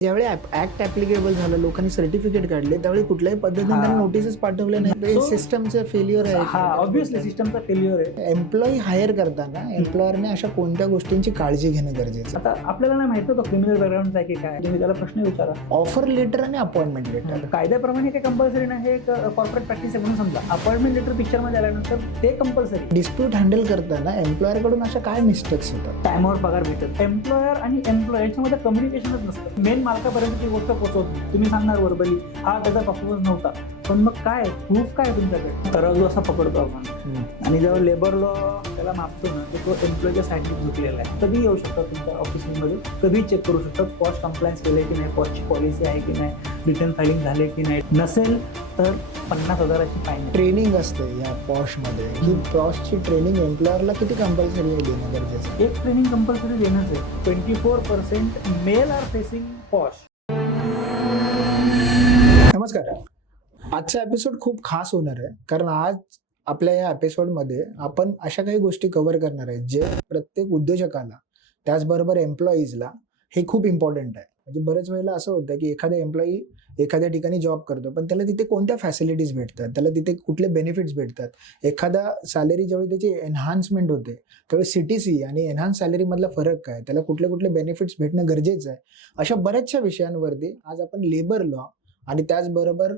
ज्यावेळी act applicable झालं, लोकांनी सर्टिफिकेट काढले, त्यावेळी कुठल्याही पद्धतीने त्यांनी नोटीसच पाठवले नाही. सिस्टमचं फेल्युअर आहे. ऑब्व्हियसली सिस्टमचा फेल्युअर आहे. एम्प्लॉई हायर करताना एम्प्लॉयरने अशा कोणत्या गोष्टींची काळजी घेणं गरजेचं. आता आपल्याला नाही माहित तो क्रिमिनल बॅकग्राऊंड आहे की काय, तुम्ही त्याला प्रश्न विचारा. ऑफर लेटर आणि अपॉइंटमेंट लेटर कायद्याप्रमाणे काही कंपल्सरी नाही, हे एक कॉर्पोरेट प्रॅक्टिस आहे म्हणून समजा. अपॉइंटमेंट लेटर पिक्चर मध्ये आल्यानंतर ते कंपल्सरी. डिस्प्यूट हँडल करताना एम्प्लॉयर कडून अशा काय मिस्टेक्स होतात? टाइमवर पगार भेटत. एम्प्लॉयर आणि एम्प्लॉय याच्यामध्ये कम्युनिकेशनच नसतं. मेन मालकापर्यंतची गोष्ट पोहोचवत. तुम्ही सांगणार वर्बली हा त्याचा परफॉर्मन्स नव्हता, पण मग काय प्रूफ काय तुमच्याकडे? तराजू असा पकडतो आपण, आणि जेव्हा लेबर लॉ त्याला मापतो ना, तो एम्प्लॉयच्या साईडने झुकलेला आहे. कधी येऊ शकतात तुमच्या ऑफिसमध्ये, कधी चेक करू शकतात पॉस्ट कंप्लायन्स केले की नाही, पॉस्टची पॉलिसी आहे की नाही, रिटर्न फायलिंग झाले की नाही. नसेल तर 50,000ची फाईन. ट्रेनिंग असते या पॉशमध्ये. ही पॉशची ट्रेनिंग एम्प्लॉयरला किती कंपल्सरी आहे देणं गरजेचं? एक ट्रेनिंग कंपल्सरी देणंच आहे. 24% मेल आर फेसिंग पॉश. नमस्कार. आजचा एपिसोड खूप खास होणार आहे, कारण आज आपल्या या एपिसोडमध्ये आपण अशा काही गोष्टी कव्हर करणार आहेत जे प्रत्येक उद्योजकाला, त्याचबरोबर एम्प्लॉईजला हे खूप इम्पॉर्टंट आहे. म्हणजे बरेच वेळेला असं होतं की एखादा एम्प्लॉई एखाद्या ठिकाणी जॉब करतो, पण त्याला तिथे कोणत्या फॅसिलिटीज भेटतात, त्याला तिथे कुठले बेनिफिट्स भेटतात. एखादा सॅलरी ज्यावेळी त्याची एनहान्समेंट होते त्यावेळी CTC आणि एनहान्स सॅलरी मधला फरक काय, त्याला कुठले कुठले बेनिफिट्स भेटणं गरजेचं आहे. अशा बऱ्याचशा विषयांवरती आज आपण लेबर लॉ आणि त्याचबरोबर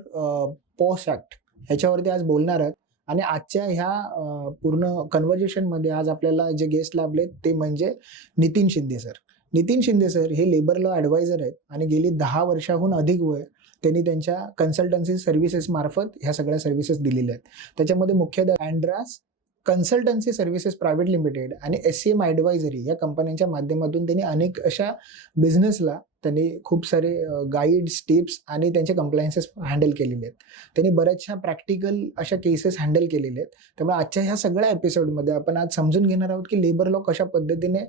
पॉश ऍक्ट ह्याच्यावरती आज बोलणार आहोत. आणि आजच्या ह्या पूर्ण कन्व्हर्जेशनमध्ये आज आपल्याला जे गेस्ट लाभले ते म्हणजे नितीन शिंदे सर. नितीन शिंदे सर हे लेबर लॉ ॲडवायझर आहेत आणि गेली 10 वर्षाहून अधिक वय त्यांनी त्यांच्या कन्सल्टन्सी सर्व्हिसेस मार्फत ह्या सगळ्या सर्व्हिसेस दिलेल्या आहेत. त्याच्यामध्ये मुख्यतः अँड्रास कन्सल्टन्सी सर्व्हिसेस प्रायव्हेट लिमिटेड आणि SCM ॲडवायझरी या कंपन्यांच्या माध्यमातून त्यांनी अनेक अशा बिझनेसला त्यांनी खूप सारे गाईड्स, टिप्स आणि त्यांचे कंप्लायन्सेस हँडल केलेले आहेत. त्यांनी बऱ्याचशा प्रॅक्टिकल अशा केसेस हँडल केलेले आहेत. त्यामुळे आजच्या ह्या सगळ्या एपिसोडमध्ये आपण आज समजून घेणार आहोत की लेबर लॉ कशा पद्धतीने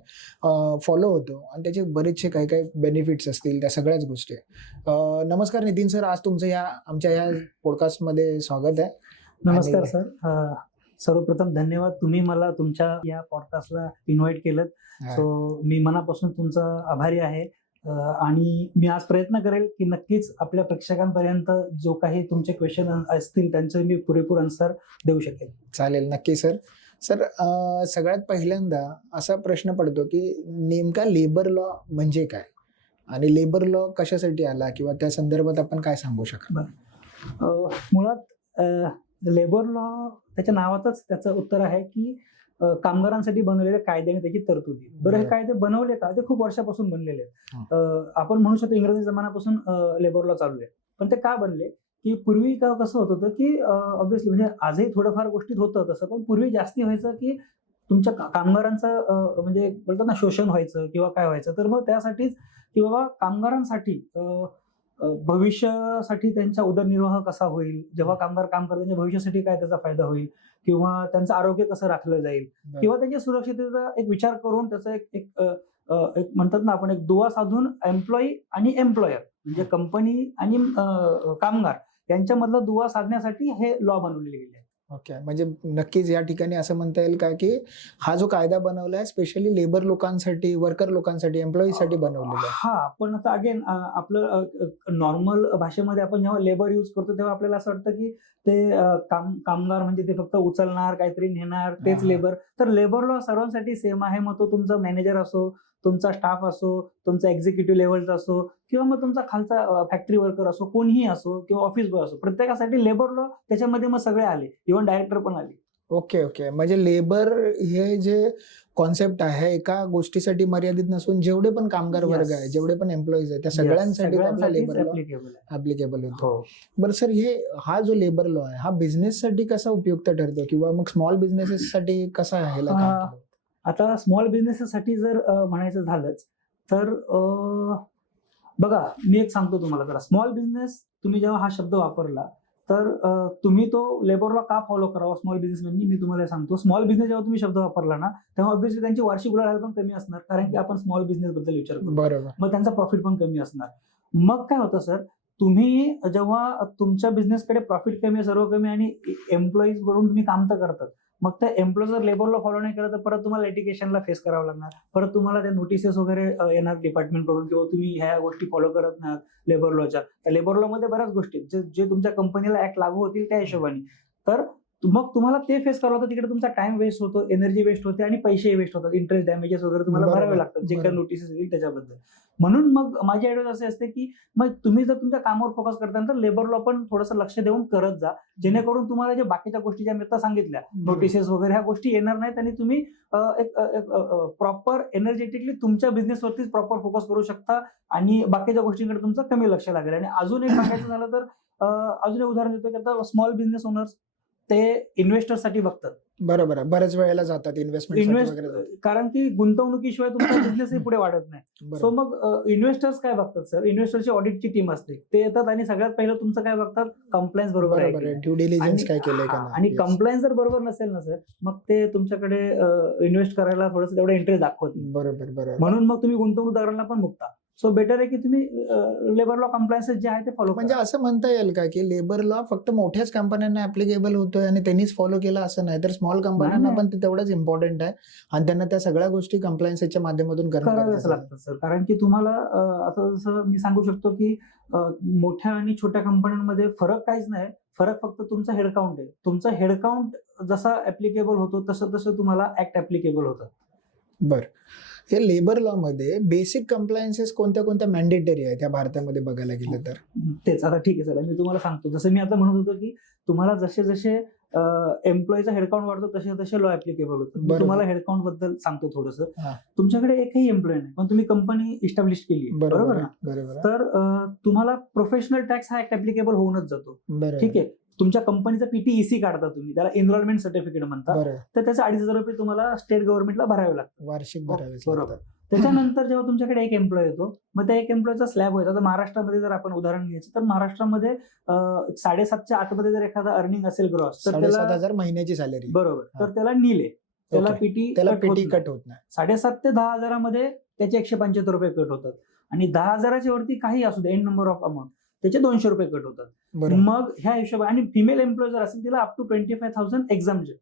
फॉलो होतो आणि त्याचे बरेचसे काही काही बेनिफिट्स असतील, त्या सगळ्याच गोष्टी. नमस्कार नितीन सर, आज तुमचं आमच्या ह्या पॉडकास्टमध्ये स्वागत आहे. नमस्कार सर. सर्वप्रथम धन्यवाद, तुम्ही मला तुमच्या या पॉडकास्टला इन्व्हाइट केलं. सो मी मनापासून तुमचा आभारी आहे. आणि मी आज प्रयत्न करेल की नक्कीच आपल्या प्रेक्षकांपर्यंत जो काही तुमचे क्वेश्चन असतील त्यांचे मी पुरेपूर आन्सर देऊ शकेल. चालेल, नक्की सर. सर, सगळ्यात पहिल्यांदा असा प्रश्न पडतो की नेमका लेबर लॉ म्हणजे काय आणि लेबर लॉ कशासाठी आला किंवा त्या संदर्भात आपण काय सांगू शकाल? मुळात लेबर लॉ त्याच्या नावातच त्याचं उत्तर आहे की कामगारांसाठी बनवलेले कायदे आणि त्याची तरतुदी. बरं, हे कायदे बनवले का? ते खूप वर्षापासून बनलेले आहेत. आपण म्हणू शकतो इंग्रजी जमान्यापासून लेबर लॉ चालू आहे. पण ते का बनले की पूर्वी कसं होत होतं की ऑब्व्हियसली म्हणजे आजही थोडंफार गोष्टीत होतं तसं, पण पूर्वी जास्ती व्हायचं की तुमच्या कामगारांचं म्हणजे बोलतात ना शोषण व्हायचं किंवा काय व्हायचं. तर मग त्यासाठीच की बाबा कामगारांसाठी भविष्यासाठी त्यांचा उदरनिर्वाह कसा होईल, जेव्हा कामगार काम करतात त्यांच्या भविष्यासाठी काय त्याचा फायदा होईल, किंवा त्यांचं आरोग्य कसं राखलं जाईल, किंवा त्यांच्या सुरक्षिततेचा एक विचार करून त्याचा एक म्हणतात ना आपण एक दुवा साधून एम्प्लॉई आणि एम्प्लॉयर म्हणजे कंपनी आणि कामगार यांच्यामधला दुवा साधण्यासाठी हे लॉ बनवलेले गेले. ओके, म्हणजे नक्कीच या ठिकाणी असं म्हणता येईल का की हा जो कायदा बनवला आहे स्पेशली लेबर लोकांसाठी, वर्कर लोकांसाठी, एम्प्लॉईसाठी बनवलेला आहे? हा, पण आता अगेन आपलं नॉर्मल भाषेमध्ये आपण जेव्हा लेबर यूज करतो तेव्हा आपल्याला असं वाटतं की ते कामगार म्हणजे ते फक्त उचलणार, काहीतरी नेणार, तेच लेबर. तर लेबर लॉ सर्वांसाठी सेम आहे. मग तो तुमचा मॅनेजर असो, तुमचा स्टाफ असो, तुमचा एक्झिक्युटिव्ह लेव्हलचा असो, किंवा मग तुमचा खालचा फॅक्टरी वर्कर असो, कोणीही असो, किंवा ऑफिस बॉय असो, प्रत्येकासाठी लेबर लॉ त्याच्यामध्ये मग सगळे आले, इव्हन डायरेक्टर पण आले. ओके, म्हणजे लेबर हे जे कॉन्सेप्ट आहे एका गोष्टीसाठी मर्यादित नसून जेवढे पण कामगार वर्ग आहे, जेवढे पण एम्प्लॉईज आहे त्या सगळ्यांसाठी लेबर लॉ ऍप्लिकेबल होतो. बरं सर, हा जो लेबर लॉ आहे हा बिझनेस साठी कसा उपयुक्त ठरतो किंवा मग स्मॉल बिझनेसेस साठी कसा आहे? आता स्मॉल बिझनेससाठी जर म्हणायचं झालंच तर बघा, मी एक सांगतो तुम्हाला. जरा स्मॉल बिझनेस तुम्ही जेव्हा हा शब्द वापरला तर तुम्ही तो लेबर लॉ का फॉलो करावा स्मॉल बिझनेसमॅननी, मी तुम्हाला सांगतो. स्मॉल बिझनेस जेव्हा तुम्ही शब्द वापरला ना तेव्हा ऑब्व्हियसली त्यांची वार्षिक उलाढाल पण कमी असणार, कारण की आपण स्मॉल बिझनेस बद्दल विचार करतो. बरोबर. मग त्यांचा प्रॉफिट पण कमी असणार. मग काय होतं सर, तुम्ही जेव्हा तुमच्या बिझनेसकडे प्रॉफिट कमी, सर्व कमी आणि एम्प्लॉईज म्हणून तुम्ही काम तर करतात, मग त्या एम्प्लॉय जर लेबर लॉ फॉलो नाही केलं तर परत तुम्हाला लिटिगेशनला फेस करावं लागणार, परत तुम्हाला त्या नोटिसेस वगैरे येणार डिपार्टमेंट कडून किंवा तुम्ही ह्या गोष्टी फॉलो करत नाही लेबर लॉच्या. त्या लेबर लॉ मध्ये बऱ्याच गोष्टी जे तुमच्या कंपनीला ऍक्ट लागू होतील त्या हिशोबाने, तर मग तुम्हाला ते फेस करावं लागतं. तिकडे तुमचा टाइम वेस्ट होतो, एनर्जी वेस्ट होते आणि पैसे वेस्ट होतात, इंटरेस्ट डॅमेजेस वगैरे तुम्हाला भरावे लागतात जे काही नोटिसेस येतील त्याच्याबद्दल. म्हणून मग माझी ऍडवाइस असे असते की मग तुम्ही जर तुमच्या कामावर फोकस करता तर लेबर लॉ पण थोडंसं लक्ष देऊन करत जा, जेणेकरून तुम्हाला जे बाकीच्या गोष्टी ज्या मी आता सांगितल्या नोटिसेस वगैरे ह्या गोष्टी येणार नाहीत आणि तुम्ही एक प्रॉपर एनर्जेटिकली तुमच्या बिझनेसवरतीच प्रॉपर फोकस करू शकता आणि बाकीच्या गोष्टींकडे तुमचं कमी लक्ष लागेल. आणि अजून एक सांगायचं झालं तर अजून एक उदाहरण देतो की आता स्मॉल बिझनेस ओनर्स ते इन्व्हेस्टर साठी बघतात. बरोबर आहे, बरेच वेळेला जातात इन्व्हेस्टमेंट, कारण की गुंतवणुकीशिवाय तुमचा बिझनेसही पुढे वाढत नाही. सो मग इन्व्हेस्टर्स काय बघतात सर, इन्व्हेस्टरची ऑडिटची टीम असते, ते येतात आणि सगळ्यात पहिलं तुमचं काय बघतात, कंप्लायन्स बरोबर आहे, ड्यू डिलिजन्स काय केलंय का, आणि कंप्लायन्स जर बरोबर नसेल ना सर, मग ते तुमच्याकडे इन्व्हेस्ट करायला थोडंसं तेवढा इंटरेस्ट दाखवत नाही. बरोबर. म्हणून मग तुम्ही गुंतवणूकदारांना पण मुकता. सो बेटर आहे की तुम्ही लेबर लॉ कंप्लायन्स जे आहे ते फॉलो. म्हणजे असं म्हणता येईल का की लेबर लॉ फक्त मोठ्याच कंपन्यांना ऍप्लिकेबल होतोय आणि त्यांनीच फॉलो केला असं नाही, तर स्मॉल कंपन्यांना पण ते तेवढंच इम्पॉर्टंट आहे आणि त्यांना त्या सगळ्या गोष्टी कंप्लायन्सच्या माध्यमातून कराव्याच लागतात सर. कारण की तुम्हाला आता जसं मी सांगू शकतो की मोठ्या आणि छोट्या कंपन्यांमध्ये फरक काहीच नाही, फरक फक्त तुमचा हेडकाउंट आहे. तुमचा हेडकाउंट जसा ऍप्लिकेबल होतो तसं तुम्हाला ऍक्ट ऍप्लिकेबल होतात. बरं, हे लेबर लॉ मध्ये बेसिक कंप्लायन्सेस कोणत्या मॅन्डेटरी आहेत या भारतामध्ये बघायला गेलं तर? तेच आता ठीक आहे सर, मी तुम्हाला सांगतो. जसं मी आता म्हणत होतो की तुम्हाला जसे एम्प्लॉईचा हेडकाउंट वाढतो तसे लॉ ऍप्लिकेबल होतं. मी तुम्हाला हेडकाउंट बद्दल सांगतो थोडंसं. तुमच्याकडे एकही एम्प्लॉई नाही पण तुम्ही कंपनी इस्टॅब्लिश केली, बरोबर ना, तर तुम्हाला प्रोफेशनल टॅक्स हा ऍक्ट ऍप्लिकेबल होऊनच जातो. ठीक आहे, तुमच्या कंपनीचा पीटीईसी काढता तुम्ही, त्याला एन्व्हायरमेंट सर्टिफिकेट म्हणतात, तर त्याचे 2,500 रुपये तुम्हाला स्टेट गव्हर्नमेंटला भरावे लागतात, वार्षिक भरावे. बरोबर. त्याच्यानंतर जेव्हा तुमच्याकडे एक एम्प्लॉय येतो, मग त्या एक एम्प्लॉयचा स्लॅब व्हायचा. तर महाराष्ट्रामध्ये जर आपण उदाहरण घ्यायचं तर महाराष्ट्रामध्ये 7,500च्या आतमध्ये जर एखादा अर्निंग असेल ग्रॉस, तर त्याला 7,500 महिन्याची सॅलरी, बरोबर, तर त्याला नील, त्याला पीटी कट होत नाही. 7,500 ते 10,000 मध्ये त्याचे 175 रुपये कट होतात आणि 10,000च्या वरती काही असू दे, एंड नंबर ऑफ अमाऊंट, त्याचे 200 रुपये कट होतात. मग ह्या हिशोबाने, आणि फिमेल एम्प्लॉय जर असेल तिला अप टू 25,000 एक्झाम्पशन,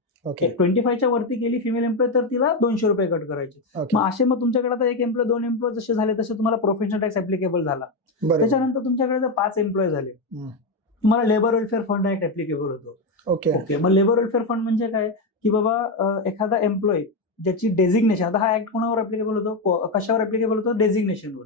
25च्या वरती गेली फिमेल एम्प्लॉय तर तिला 200 रुपये कट करायचे. मग असे मग तुमच्याकडे आता एक एम्प्लॉय, 2 एम्प्लॉय जसे झाले तसे तुम्हाला प्रोफेशनल टॅक्स ऍप्लिकेबल झाला. त्याच्यानंतर तुमच्याकडे जर 5 एम्प्लॉय झाले, तुम्हाला labour welfare fund act applicable होतो. ओके, मग लेबर वेलफेअर फंड म्हणजे काय की बाबा एखादा एम्प्लॉय ज्याची डेझिग्नेशन, आता हा ऍक्ट कोणावर ऍप्लिकेबल होतो, कशावर ऍप्लिकेबल होतो, डेझिग्नेशनवर.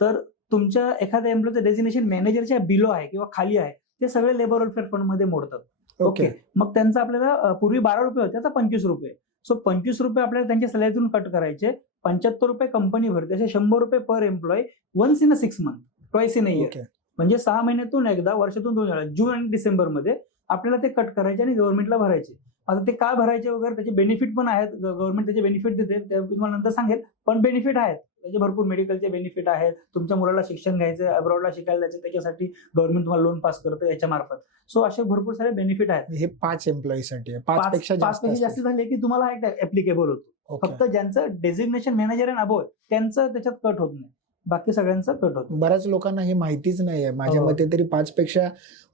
तर तुमच्या एखाद्या एम्प्लॉयचं डेझिग्नेशन मॅनेजरच्या बिलो आहे किंवा खाली आहे, ते सगळे लेबर वेलफेअर फंड मध्ये मोडतात. ओके, मग त्यांचा आपल्याला पूर्वी 12 रुपये होते, आता 25 रुपये. सो 25 रुपये आपल्याला त्यांच्या सॅलरीतून कट करायचे, 75 रुपये कंपनी भरते, असे 100 रुपये per employee, once in a 6 month, twice in a year, म्हणजे 6 महिन्यातून एकदा, वर्षातून 2 वेळा, जून आणि डिसेंबर मध्ये आपल्याला ते कट करायचे आणि गव्हर्नमेंटला भरायचे. आता ते काय भरायचे वगैरे त्याचे बेनिफिट पण आहेत, गव्हर्नमेंट त्याचे बेनिफिट देते, ते तुम्हाला नंतर सांगेल, पण बेनिफिट आहेत त्याचे भरपूर. मेडिकलचे बेनिफिट आहेत, तुमच्या मुलाला शिक्षण घ्यायचं, अब्रॉडला शिकायला जायचं, त्याच्यासाठी गव्हर्नमेंट तुम्हाला लोन पास करतं याच्या मार्फत. सो असे भरपूर सारे बेनिफिट आहेत. हे 5 एम्प्लॉईसाठी आहे, 5 पेक्षा जास्त झाले की तुम्हाला ऍक्ट ऍप्लिकेबल होतो. फक्त ज्यांचं डेझिग्नेशन मॅनेजर अँड अबोव त्यांचं त्याच्यात कट होत नाही, बाकी सगळ्यांचं कट होतं. बऱ्याच लोकांना हे माहितीच नाही आहे. माझ्या मते तरी 5 पेक्षा,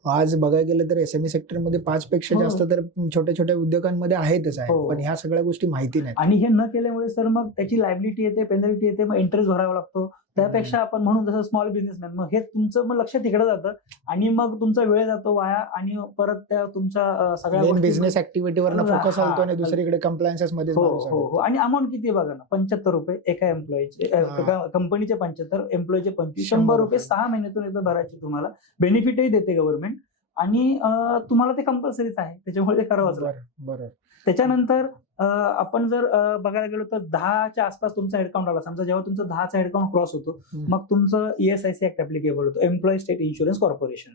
आज बघायला गेलं तर एसएमई सेक्टरमध्ये 5 पेक्षा जास्त तर छोट्या छोट्या उद्योगांमध्ये आहेतच आहे, पण ह्या सगळ्या गोष्टी माहिती नाही. आणि हे न केल्यामुळे सर मग त्याची लायबिलिटी येते, पेनल्टी येते, मग इंटरेस्ट भरावा लागतो. त्यापेक्षा आपण म्हणून जसं स्मॉल बिझनेसमॅन, मग हे तुमचं मग लक्ष तिकडे जातं आणि मग तुमचा वेळ जातो वाया आणि परत त्या तुमच्या सगळ्या बिझनेस ऍक्टिव्हिटीवर फोकस होतो आणि दुसरीकडे कंप्लायन्सेस मध्ये. आणि अमाऊंट किती बघा ना, 75 रुपये एका एम्प्लॉईचे, कंपनीचे 75, एम्प्लॉईचे 25, 100 रुपये 6 महिन्यातून एकदा भरायचे. तुम्हाला बेनिफिटही देते गव्हर्नमेंट आणि तुम्हाला ते कंपल्सरीच आहे, त्याच्यामुळे ते करावंच लागतं. त्याच्यानंतर आपण जर बघायला गेलो तर 10च्या आसपास तुमचा हेडकाउंट आला, समजा जेव्हा तुमचं 10चा हेडकाउंट क्रॉस होतो, मग तुमचं ESIC ऍक्ट ऍप्लिकेबल होतो, एम्प्लॉई स्टेट इन्शुरन्स कॉर्पोरेशन.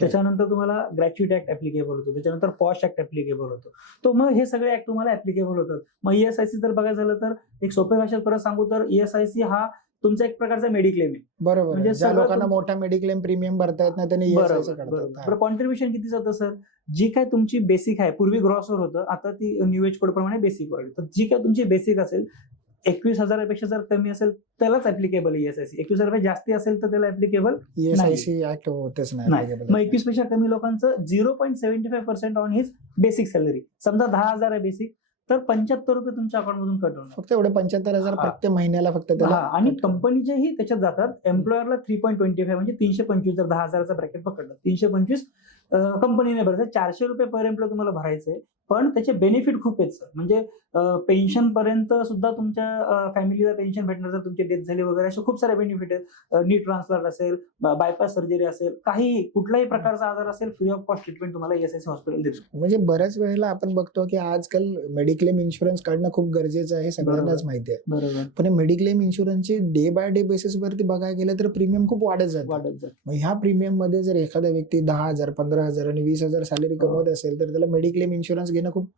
त्याच्यानंतर तुम्हाला ग्रॅच्युइटी ऍक्ट ऍप्लिकेबल होतो, त्याच्यानंतर पॉश ऍक्ट ऍप्लिकेबल होतो. तर मग हे सगळे ऍक्ट तुम्हाला ऍप्लिकेबल होतात. मग ESIC जर बघायचं झालं तर एक सोप्या भाषेत परत सांगू तर ESIC हा तुमचा एक प्रकारचा मेडिक्लेम आहे. बरोबर, म्हणजे ज्या लोकांना मोठा मेडिक्लेम प्रीमियम भरता येत नाही त्यांनी ESIC काढतात. कॉन्ट्रीब्युशन किती जातं सर, जी काय तुमची बेसिक आहे, पूर्वी ग्रॉसवर होतं, आता ती न्यू एज कोड प्रमाणे बेसिक वाढली, तर जी काय तुमची बेसिक असेल 21,000पेक्षा जर कमी असेल त्यालाच ऍप्लिकेबल ESIC, 21,000 जास्ती असेल तर त्याला ऍप्लिकेबल ESIC ऍक्ट होतेच नाही नाही. applicable. मग 21 पेक्षा कमी लोकांचं 0.75% ऑन हिज बेसिक सॅलरी. समजा 10,000 आहे बेसिक, तर 75 रुपये तुमच्या अकाउंट मधून कट होणार. फक्त एवढे 75,000 हा. प्रत्येक महिन्याला फक्त त्याला आणि कंपनीचेही त्याच्यात जातात. एम्प्लॉयरला 3.25 म्हणजे 325, जर 10,000चा ब्रॅकेट पकडलं 325 कंपनीने भरायचं. 400 रुपये पर एम्प्लॉय तुम्हाला भरायचे, पण त्याचे बेनिफिट खूप आहेत सर. म्हणजे पेन्शन पर्यंत सुद्धा तुमच्या फॅमिलीला पेन्शन भेटणार जर तुमची डेथ झाली वगैरे, असे खूप सारे बेनिफिट आहेत. नी ट्रान्सप्लांट असेल, बायपास सर्जरी असेल, काही कुठलाही प्रकारचा आजार असेल, फ्री ऑफ कॉस्ट ट्रीटमेंट तुम्हाला ESIC हॉस्पिटल देतो. म्हणजे बऱ्याच वेळेला आपण बघतो की आजकाल मेडिक्लेम इन्शुरन्स काढणं खूप गरजेचं आहे, हे सगळ्यांनाच बरोबर. माहिती आहे. बरोबर, पण मेडिक्लेम इन्शुरन्सची डे बाय डे बेसिस वरती बघायला गेलं तर प्रीमियम खूप वाढत जातं. वाढत जात. मग ह्या प्रीमियम मध्ये जर एखादा व्यक्ती 10,000, 15,000 आणि 20,000 सॅलरी कमवत असेल तर त्याला मेडिक्लेम इन्शुरन्स घेणं खूप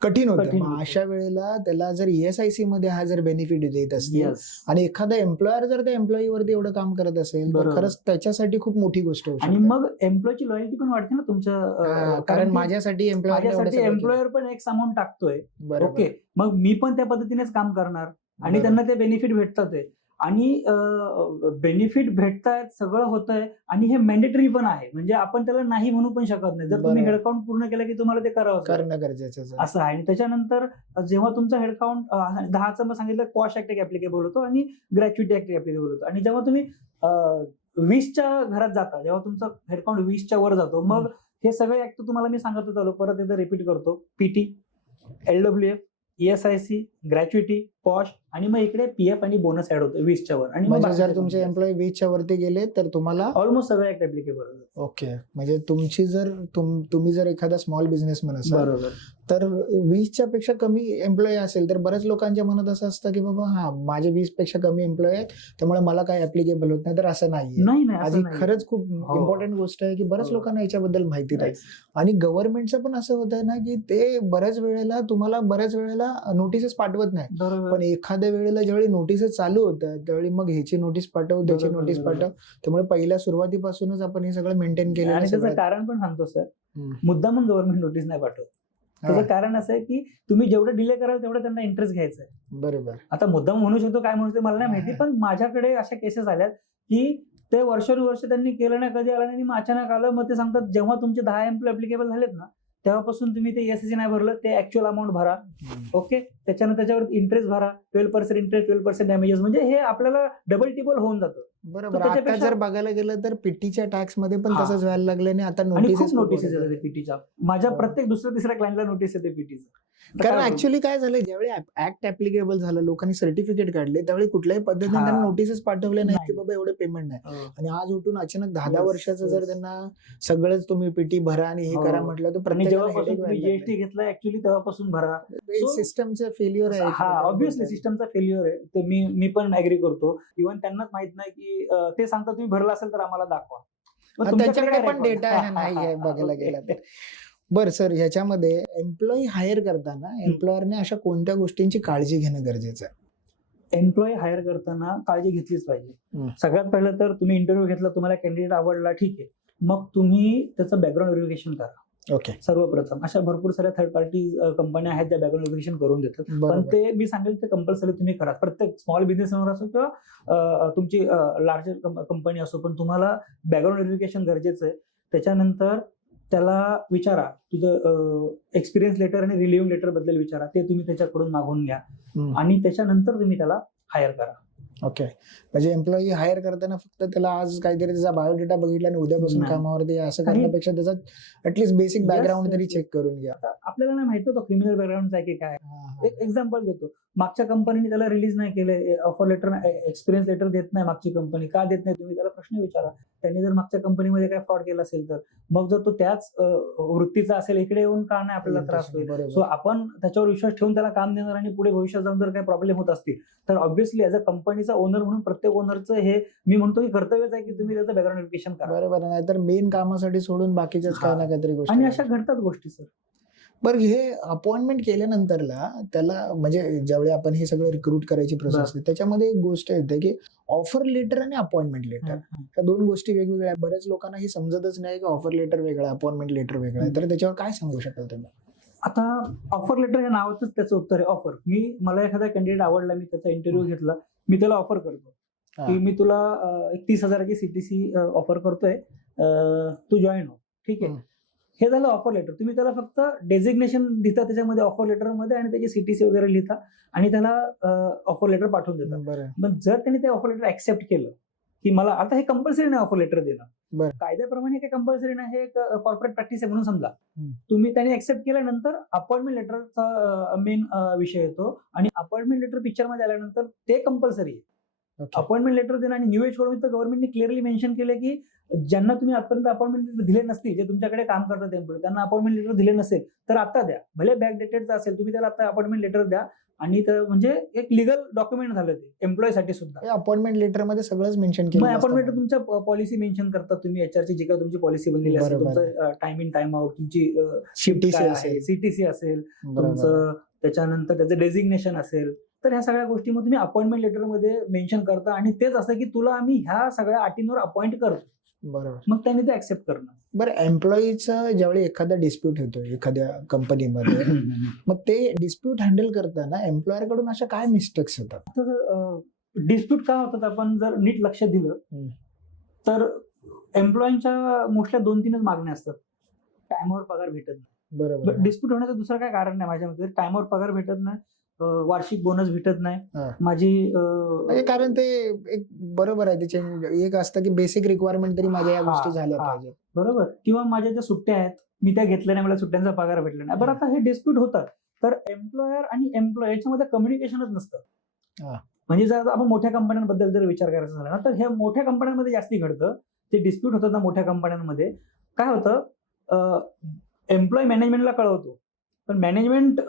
कठीण होतं. कठीण मग होतं. अशा वेळेला त्याला जर ESIC मध्ये हा जर बेनिफिट देत असतील Yes. आणि एखादा एम्प्लॉयर जर त्या एम्प्लॉई वरती एवढं काम करत असेल तर बरोबर. खरंच त्याच्यासाठी खूप मोठी गोष्ट होऊ आणि शकते. मग एम्प्लॉयची लॉयल्टी पण वाढते ना तुमच्या. कारण की माझ्यासाठी माझ्यासाठी एम्प्लॉयर एम्प्लॉयर पण एक अमाऊंट टाकतोय. बरोबर. ओके, मग मी पण त्या पद्धतीनेच काम करणार आणि बरोबर. त्यांना ते बेनिफिट भेटतात आहे. आणि बेनिफिट भेटतायत, सगळं होतंय आणि हे मॅन्डेटरी पण आहे. म्हणजे आपण त्याला नाही म्हणू पण शकत नाही. जर तुम्ही बरोबर. हेडकाउंट पूर्ण केलं की तुम्हाला ते करावं करणं गरजेचं आहे. असं आहे. आणि त्याच्यानंतर जेव्हा तुमचा हेडकाउंट 10चं मग सांगितलं, कॉस्ट ऍक्ट ऍप्लिकेबल होतो आणि ग्रॅच्युटी ऍक्ट ऍप्लिकेबल होतो. आणि जेव्हा तुम्ही 20च्या घरात जाता, जेव्हा तुमचा हेडकाउंट 20च्या वर जातो, मग हे सगळे ऍक्ट तुम्हाला मी सांगतच आलो, परत एकदा रिपीट करतो. PT, LWF, ESIC, gratuity, cost आणि मग इकडे PF आणि बोनस ऍड होतो 20च्या वर. आणि म्हणजे जर तुमचे एम्प्लॉई 20च्या वरती गेले तर तुम्हाला ऑलमोस्ट सगळे ऍक्ट ऍप्लिकेबल होतात. ओके. म्हणजे तुमची जर तुम्ही जर एखादा स्मॉल बिझनेसमॅन असाल बरोबर. तर 20च्या पेक्षा कमी एम्प्लॉई असेल तर बऱ्याच लोकांच्या मनात असं असतं की बाबा हा माझे 20 पेक्षा कमी एम्प्लॉई आहेत त्यामुळे मला काय ऍप्लिकेबल होत नाही. तर असं नाहीये. नाही आधी खरंच खूप हो. इम्पॉर्टंट गोष्ट आहे की बऱ्याच हो. लोकांना याच्याबद्दल माहिती नाही. आणि गव्हर्नमेंटचं पण असं होत आहे ना की ते बऱ्याच वेळेला तुम्हाला नोटिसेस पाठवत नाही. बरोबर. पण एखाद्या वेळेला ज्यावेळी नोटिसेस चालू होतात त्यावेळी मग ह्याची नोटीस पाठव, त्याची बरोबर, नोटीस बरोबर. पाठव. त्यामुळे पहिल्या सुरुवातीपासूनच आपण हे सगळं मेंटेन केलेलं आणि आहे त्याचं सगळं. कारण पण सांगतो सर. हम्म. मुद्दामून गव्हर्नमेंट नोटीस नाही पाठवत. त्याचं कारण असं आहे की तुम्ही जेवढं डिले कराल तेवढं त्यांना इंटरेस्ट घ्यायचं आहे. बरोबर. आता मुद्दाम म्हणू शकतो, काय म्हणू शकतो मला नाही माहिती, पण माझ्याकडे अशा केसेस आल्यात की ते वर्षानुवर्ष त्यांनी केलं नाही, कधी आलं नाही, मग अचानक आलं. मग ते सांगतात जेव्हा तुमचे 10 एम्प्लॉय ऍप्लिकेबल झालेत ना, तेव्हापासून तुम्ही ते ESIC नाही भरलं, ते ऍक्च्युअल अमाऊंट भरा. ओके, त्याच्यानंतर त्याच्यावर इंटरेस्ट भरा, 12% इंटरेस्ट, 12% डॅमेजेस. म्हणजे हे आपल्याला डबल टिबल होऊन जातं. बरोबर. तर आता त्याच्यापेक्षा- जर बघायला गेलं तर पीटीच्या टॅक्स मध्ये पण हा. तसंच व्हायला लागलं आणि आता आणि खूप नोटीस नोटीसेस येतात PTच्या. माझ्या हो. प्रत्येक दुसऱ्या तिसऱ्या क्लायंटला नोटीस येते PTचं. कारण ऍक्च्युअली काय झालं, ज्यावेळी ऍक्ट ऍप्लिकेबल झालं, लोकांनी सर्टिफिकेट काढले, त्यावेळी कुठल्याही पद्धतीने हा. त्यांना नोटीसेस पाठवले नाही की नाही. बाबा एवढे पेमेंट नाही. आणि आज उठून अचानक 10 Yes, वर्षाचं जर yes. त्यांना सगळंच तुम्ही पीटी भरा आणि हे हो. करा म्हटलं तर आणि प्रत्येकाला जेव्हापासून तुम्ही GST घेतला ऍक्च्युअली तेव्हापासून भरा. So- सिस्टमचं फेल्युअर आहे. हा, ऑब्व्हियसली सिस्टमचा फेल्युअर आहे. ते मी पण ऍग्री करतो. इव्हन त्यांनाच माहित नाही की ते सांगतात तुम्ही भरला असेल तर आम्हाला दाखवा. मग तुमच्याकडे त्यांच्याकडे काय पण record? डेटा नाही आहे बघायला Okay. गेला तर. बरं सर, ह्याच्यामध्ये एम्प्लॉई हायर करताना एम्प्लॉयरने अशा कोणत्या गोष्टींची काळजी घेणं गरजेचं आहे? एम्प्लॉई हायर करताना काळजी घेतलीच पाहिजे. हम्म. सगळ्यात पहिलं तर तुम्ही इंटरव्ह्यू घेतला, तुम्हाला कॅन्डिडेट आवडला, ठीक आहे. मग तुम्ही त्याचं बॅकग्राऊंड व्हेरिफिकेशन करा. ओके. सर्वप्रथम अशा भरपूर साऱ्या थर्ड पार्टी कंपन्या आहेत ज्या बॅकग्राऊंड व्हेरिफिकेशन करून देतात. पण बरोबर. ते मी सांगेल ते कंपल्सरी तुम्ही करा. प्रत्येक स्मॉल बिझनेस ओनर असो किंवा तुमची लार्जर कंपनी असो, पण तुम्हाला बॅकग्राऊंड व्हेरिफिकेशन गरजेचं आहे. त्याच्यानंतर त्याला विचारा, तुझं एक्सपिरियन्स लेटर आणि रिलिव्हिंग लेटर बद्दल विचारा, ते तुम्ही त्याच्याकडून मागवून घ्या. हम्म. आणि त्याच्यानंतर तुम्ही त्याला हायर करा. ओके. म्हणजे एम्प्लॉई हायर करताना फक्त त्याला आज काहीतरी त्याचा बायोडेटा बघितला आणि उद्यापासून नाही. कामावरती असं काही- करण्यापेक्षा त्याचा ऍटलीस्ट बेसिक Yes, बॅकग्राऊंड तरी yes, चेक करून घ्या. आता आपल्याला नाही माहित तो क्रिमिनल बॅकग्राऊंड आहे की काय. हा, हा. एक एक्झाम्पल देतो. मागच्या कंपनीने त्याला रिलीज नाही केले, ऑफर लेटर, एक्सपिरियन्स लेटर देत नाही मागची कंपनी. का देत नाही तुम्ही त्याला प्रश्न विचारा. त्यांनी जर मागच्या कंपनीमध्ये काय फ्रॉड केला असेल तर, मग जर तो त्याच वृत्तीचा असेल, इकडे येऊन का नाही आपल्याला त्रास होईल. बरोबर. सो आपण त्याच्यावर विश्वास ठेवून त्याला काम देणार आणि पुढे भविष्यात जाऊन जर काही प्रॉब्लेम होत असतील तर ऑब्व्हियसली ऍज अ कंपनीचा ओनर म्हणून प्रत्येक ओनरचं हे मी म्हणतो की कर्तव्यच आहे की तुम्ही त्याचं बॅकग्राऊंड व्हेरिफिकेशन करा. बरोबर. नाहीतर मेन कामासाठी सोडून बाकीच्याच हा. काही ना काहीतरी आणि गोष्टी. अशा घडतात गोष्टी सर. बरं, हे अपॉइंटमेंट केल्यानंतरला त्याला म्हणजे ज्यावेळी आपण हे सगळं रिक्रूट करायची प्रोसेस असते त्याच्यामध्ये एक गोष्ट येते की ऑफर लेटर आणि अपॉइंटमेंट लेटर, ह्या दोन गोष्टी वेगवेगळ्या आहेत. बऱ्याच लोकांना ही समजतच नाही की ऑफर लेटर वेगळा, अपॉइंटमेंट लेटर वेगळा आहे. तर त्याच्यावर काय सांगू शकाल तुम्ही? आता ऑफर लेटर या नावातच त्याचं उत्तर आहे, ऑफर. मला एखादा कॅन्डिडेट आवडला, मी त्याचा इंटरव्ह्यू घेतला, मी त्याला ऑफर करतो की मी तुला एक 30,000ची सीटीसी ऑफर करतोय, तू जॉईन हो, ठीक आहे. हे झालं ऑफर लेटर. तुम्ही त्याला फक्त डेझिग्नेशन देता त्याच्यामध्ये ऑफर लेटरमध्ये आणि त्याची सीटीसी वगैरे लिहिता आणि त्याला ऑफर लेटर पाठवून देता. पण जर त्यांनी ते ऑफर लेटर ऍक्सेप्ट केलं की मला आता हे कंपल्सरी नाही ऑफर लेटर देणं, कायद्याप्रमाणे काही कंपल्सरी नाही, हे एक कॉर्पोरेट प्रॅक्टिस आहे म्हणून समजा. तुम्ही त्यांनी ऍक्सेप्ट केल्यानंतर अपॉइंटमेंट लेटरचा मेन विषय येतो आणि अपॉइंटमेंट लेटर पिक्चर मध्ये आल्यानंतर ते कंपल्सरी आहे. अपॉइंटमेंट लेटर देणं आणि न्यू एज तर गव्हर्नमेंटने क्लिअरली मेन्शन केलं की ज्यांना तुम्ही आतापर्यंत अपॉइंटमेंट लेटर दिले नसतील, जे तुमच्याकडे काम करतात एम्प्लॉय, त्यांना अपॉइंटमेंट लेटर दिले नसेल तर आता द्या. भले बॅकडेटेडचं असेल, तुम्ही त्याला आता अपॉइंटमेंट लेटर द्या आणि म्हणजे एक लिगल डॉक्युमेंट झालं ते एम्प्लॉय साठी सुद्धा. अपॉइंटमेंट लेटर मध्ये सगळंच मेन्शन केलं. अपॉइंटमेंट तुमच्या पॉलिसी मेन्शन करतात तुम्ही, एचआरची जी काही तुमची पॉलिसी बनलेली असेल, तुमचं टाइम इन टाइम आउट, तुमची सीटीसी असेल तुमचं, त्याच्यानंतर त्याचं डेझिग्नेशन असेल, तर ह्या सगळ्या गोष्टी मग तुम्ही अपॉइंटमेंट लेटर मध्ये मेन्शन करता आणि तेच असं की तुला आम्ही ह्या सगळ्या अटींवर अपॉइंट करतो. बरोबर. मग त्यांनी ते ऍक्सेप्ट करणं. बरं, एम्प्लॉईचा ज्यावेळी एखादा डिस्प्यूट होतो एखाद्या कंपनीमध्ये, मग ते डिस्प्यूट हँडल करताना एम्प्लॉयर कडून अशा काय मिस्टेक्स होतात? डिस्प्यूट का होतात आपण जर नीट लक्ष दिलं तर एम्प्लॉईंच्या मोस्टल्या 2-3च मागण्या असतात. टाइमवर पगार भेटत नाही. बरोबर. डिस्प्यूट होण्याचं दुसरं काय कारण नाही माझ्या मते. टाइमवर पगार भेटत नाही, वार्षिक बोनस भेटत नाही माझी, कारण ते एक बरोबर आहे, त्याचे एक असतं की बेसिक रिक्वायरमेंट तरी माझ्या या गोष्टी झाल्या पाहिजे. बरोबर. किंवा माझ्या ज्या सुट्ट्या आहेत मी त्या घेतल्या नाही, मला सुट्ट्यांचा पगार भेटला नाही. बरं, आता हे डिस्प्यूट होतात तर एम्प्लॉयर आणि एम्प्लॉय याच्यामध्ये कम्युनिकेशनच नसतं. म्हणजे जर आपण मोठ्या कंपन्यांबद्दल जर विचार करायचा झाला ना, तर हे मोठ्या कंपन्यांमध्ये जास्ती घडतं. ते डिस्प्यूट होतात ना मोठ्या कंपन्यांमध्ये, काय होतं, एम्प्लॉय मॅनेजमेंटला कळवतो पण मॅनेजमेंट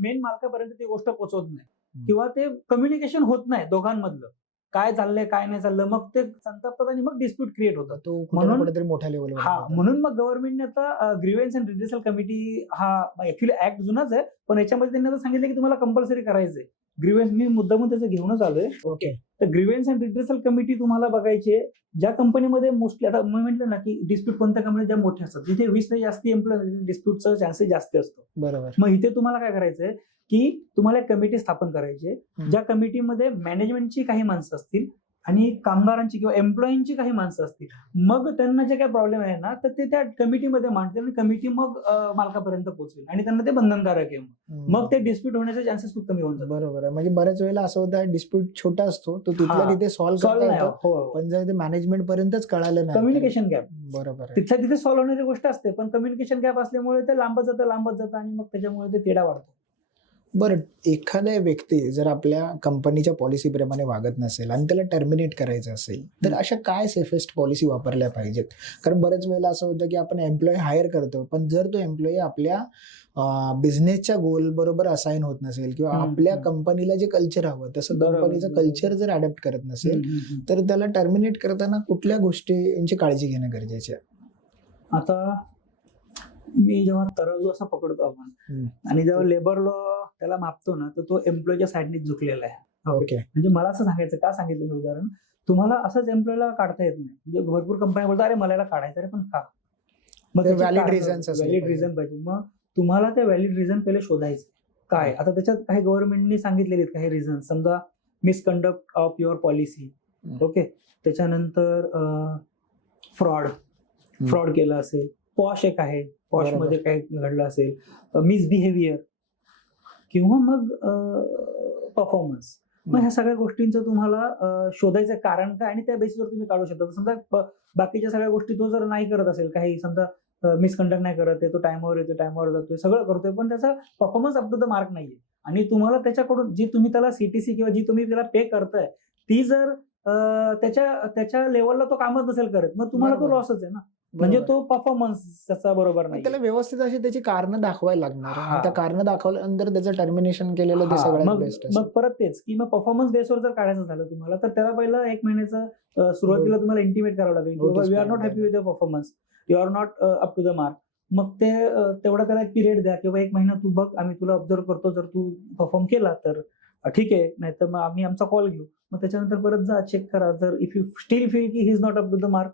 मेन मालकापर्यंत ती गोष्ट पोहोचवत नाही किंवा ते कम्युनिकेशन होत नाही दोघांमधलं, काय चाललंय काय नाही चाललं, मग ते संतापतात आणि मग डिस्प्यूट क्रिएट होतं. तो कुठेतरी मोठ्या लेवलवर. म्हणून मग गव्हर्नमेंटने आता ग्रीव्हन्स अँड रिड्रेसल कमिटी हा ऍक्च्युअली ऍक्ट जुनाच आहे, पण याच्यामध्ये त्यांनी आता सांगितलं की तुम्हाला कंपल्सरी करायचंय ग्रीव्हन्स. मी मुद्दामून त्याचं घेऊनच आलोय. ओके. तर ग्रीव्हन्स अँड रिड्रेसल कमिटी तुम्हाला बघायची आहे ज्या कंपनीमध्ये मोस्टली, आता मी म्हटलं ना की डिस्प्यूट कोणत्या कंपनी ज्या मोठ्या असतात तिथे 20 ने जास्त एम्प्लॉय डिस्प्यूटचा चान्सेस जास्त असतो. बरोबर. मग इथे तुम्हाला काय करायचंय की तुम्हाला एक कमिटी स्थापन करायची आहे, ज्या कमिटीमध्ये मॅनेजमेंटची काही माणसं असतील आणि कामगारांची किंवा एम्प्लॉईंची काही माणसं असतील. मग त्यांना जे काही प्रॉब्लेम आहे ना तर ते त्या कमिटीमध्ये मांडतील आणि कमिटी मग मालकापर्यंत पोहोचेल आणि त्यांना ते बंधनकारक आहे. मग ते डिस्प्यूट होण्याचे चान्सेस खूप कमी होऊन जातात. बरोबर आहे. म्हणजे बऱ्याच वेळेला असं होतं डिस्प्यूट छोटा असतो तो तिथल्या तिथे सॉल्व्ह करता येतो, पण जर ते मॅनेजमेंट पर्यंतच कळालं नाही, कम्युनिकेशन गॅप. बरोबर. तिथल्या तिथे सॉल्व्ह होणारी गोष्ट असते पण कम्युनिकेशन गॅप असल्यामुळे ते लांबत जातं आणि मग त्याच्यामुळे ते तेढा वाढतो. बरं, एखादा व्यक्ती जर आपल्या कंपनीच्या पॉलिसी प्रमाणे वागत नसेल आणि त्याला टर्मिनेट करायचं असेल तर अशा काय सेफेस्ट पॉलिसी वापरल्या पाहिजेत? कारण बऱ्याच वेळेला असं होतं की आपण एम्प्लॉय हायर करतो पण जर तो एम्प्लॉई आपल्या बिझनेसच्या गोल बरोबर असाइन होत नसेल किंवा आपल्या कंपनीला जे कल्चर हवं तसं कंपनीचं कल्चर जर अडॅप्ट करत नसेल तर त्याला टर्मिनेट करताना कुठल्या गोष्टींची काळजी घेणं गरजेचं आहे? आता मी जेव्हा तराजू असा पकडतो आपण आणि जेव्हा लेबर लॉ त्याला मापतो ना तर तो एम्प्लॉयच्या साईडने झुकलेला आहे. ओके. म्हणजे मला असं सांगायचं, का सांगितलं मी उदाहरण, तुम्हाला असंच एम्प्लॉयला काढता येत नाही. म्हणजे भरपूर कंपन्या बोलतात अरे मला याला काढायचं आहे पण का, मग व्हॅलिड रिझन पाहिजे. मग तुम्हाला ते व्हॅलिड रिझन पहिले शोधायचं काय. आता त्याच्यात काही गव्हर्नमेंटने सांगितलेले आहेत काही रिझन, समजा misconduct of your policy, okay, त्याच्यानंतर फ्रॉड केला असेल, पॉश एक आहे, पॉश मध्ये काय घडलं असेल, मिसबिहेवियर किंवा मग परफॉर्मन्स. मग ह्या सगळ्या गोष्टींचं तुम्हाला शोधायचं कारण काय आणि त्या बेसिसवर तुम्ही काढू शकता. समजा बाकीच्या सगळ्या गोष्टी तो जर नाही करत असेल, काही समजा मिसकंडक्ट नाही करत आहे, तो टाइमवर येतो, टाइमवर जातोय, सगळं करतोय पण त्याचा performance up to the mark नाहीये आणि तुम्हाला त्याच्याकडून जी तुम्ही त्याला सीटीसी किंवा जी तुम्ही त्याला पे करताय ती जर त्याच्या लेवलला तो कामच नसेल करत, मग तुम्हाला तो लॉसच आहे ना. म्हणजे तो परफॉर्मन्स त्याचा बरोबर नाही. त्याला व्यवस्थित अशी त्याची कारणं दाखवायला लागणार. त्या कारणं दाखवल्यानंतर त्याचं टर्मिनेशन केलेलं ते सगळ्यात बेस्ट. मग परत तेच की मग परफॉर्मन्स बेसवर जर काढायचं झालं तुम्हाला तर त्याला पहिलं 1 महिन्याचं सुरुवातीला तुम्हाला इंटिमेट करावं लागेल की we are not happy with your performance, you are not up to the mark. मग ते तेवढा त्याला एक पिरियड द्या किंवा 1 महिना तू बघ, आम्ही तुला ऑब्झर्व करतो, जर तू परफॉर्म केला तर ठीक आहे, नाही तर मग आम्ही आमचा कॉल घेऊ. मग त्याच्यानंतर परत जा चेक करा, जर इफ यू स्टील फील की he is not up to the mark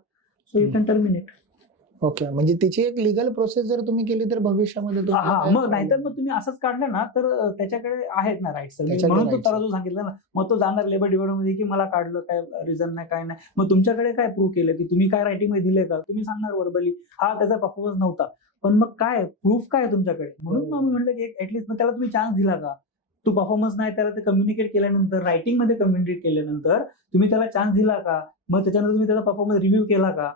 so you can terminate. Okay, म्हणजे तिची एक लिगल प्रोसेस जर तुम्ही केली तर भविष्यामध्ये तुम्हाला हा, काय मग problem? नाहीतर मग तुम्ही असंच काढलं ना तर त्याच्याकडे आहेत ना राईट्स, त्याच्याकडे म्हणून तो rights तराजू सांगितलं ना. मग तो जाणार लेबर डिव्हिडंड मध्ये की मला काढलं, काय रिझन नाही, काय नाही. मग तुमच्याकडे काय प्रूव्ह केलं की तुम्ही काय रायटिंग मध्ये दिले का, तुम्ही सांगणार वर्बली हा त्याचा परफॉर्मन्स नव्हता, पण मग काय प्रूफ काय तुमच्याकडे. म्हणून मग मी म्हटलं की ऍटलीस्ट मग त्याला तुम्ही चान्स दिला का. तो परफॉर्मन्स नाही, त्याला ते कम्युनिकेट केल्यानंतर, रायटिंग मध्ये कम्युनिकेट केल्यानंतर तुम्ही त्याला चान्स दिला का, मग त्याच्यानंतर तुम्ही त्याचा परफॉर्मन्स रिव्ह्यू केला का.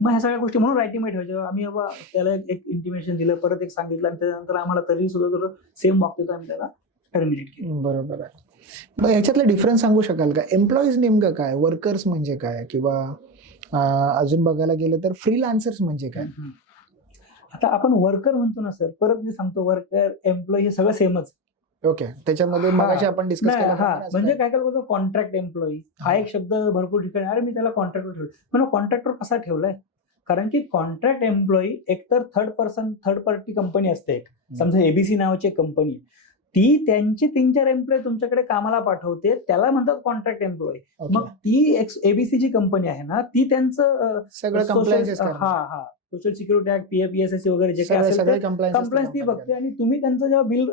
मग ह्या सगळ्या गोष्टी म्हणून रायटिंग मध्ये ठेवायच्या. आम्ही बाबा त्याला एक इंटिमेशन दिलं, परत एक सांगितलं, आणि त्याच्यानंतर आम्हाला तरी सुद्धा सेम वागतो आम्ही त्याला टर्मिनेट केलं. बरोबर आहे. मग ह्याच्यातला डिफरन्स सांगू शकाल का? एम्प्लॉईज नेमकं काय, वर्कर्स म्हणजे काय, किंवा अजून बघायला गेलं तर फ्रीलान्सर्स म्हणजे काय? आता आपण वर्कर म्हणतो ना सर, परत मी सांगतो वर्कर एम्प्लॉई हे सगळं सेमच. ओके, त्याच्यामध्ये मगाशी आपण डिस्कस नाही, केलं हा म्हणजे काय काय कॉन्ट्रॅक्ट एम्प्लॉई हा एक शब्द भरपूर ठिकाणी, अरे मी त्याला कॉन्ट्रॅक्टर ठेवलं, पण कॉन्ट्रॅक्टर कसा ठेवलाय. कारण की कॉन्ट्रॅक्ट एम्प्लॉई एकतर थर्ड पार्टी कंपनी असते. एक समजा एबीसी नावाची एक कंपनी, ती त्यांचे 3-4 एम्प्लॉई तुमच्याकडे कामाला पाठवते, त्याला म्हणतात कॉन्ट्रॅक्ट एम्प्लॉई. मग ती एबीसी जी कंपनी आहे ना, ती त्यांचं सगळं compliances करणार. Social security act, PF, ESIC वगैरे जे काय सगळे असेल सगळे ते compliances कंप्लायन्स ती company बघते. आणि तुम्ही त्यांचं जेव्हा बिल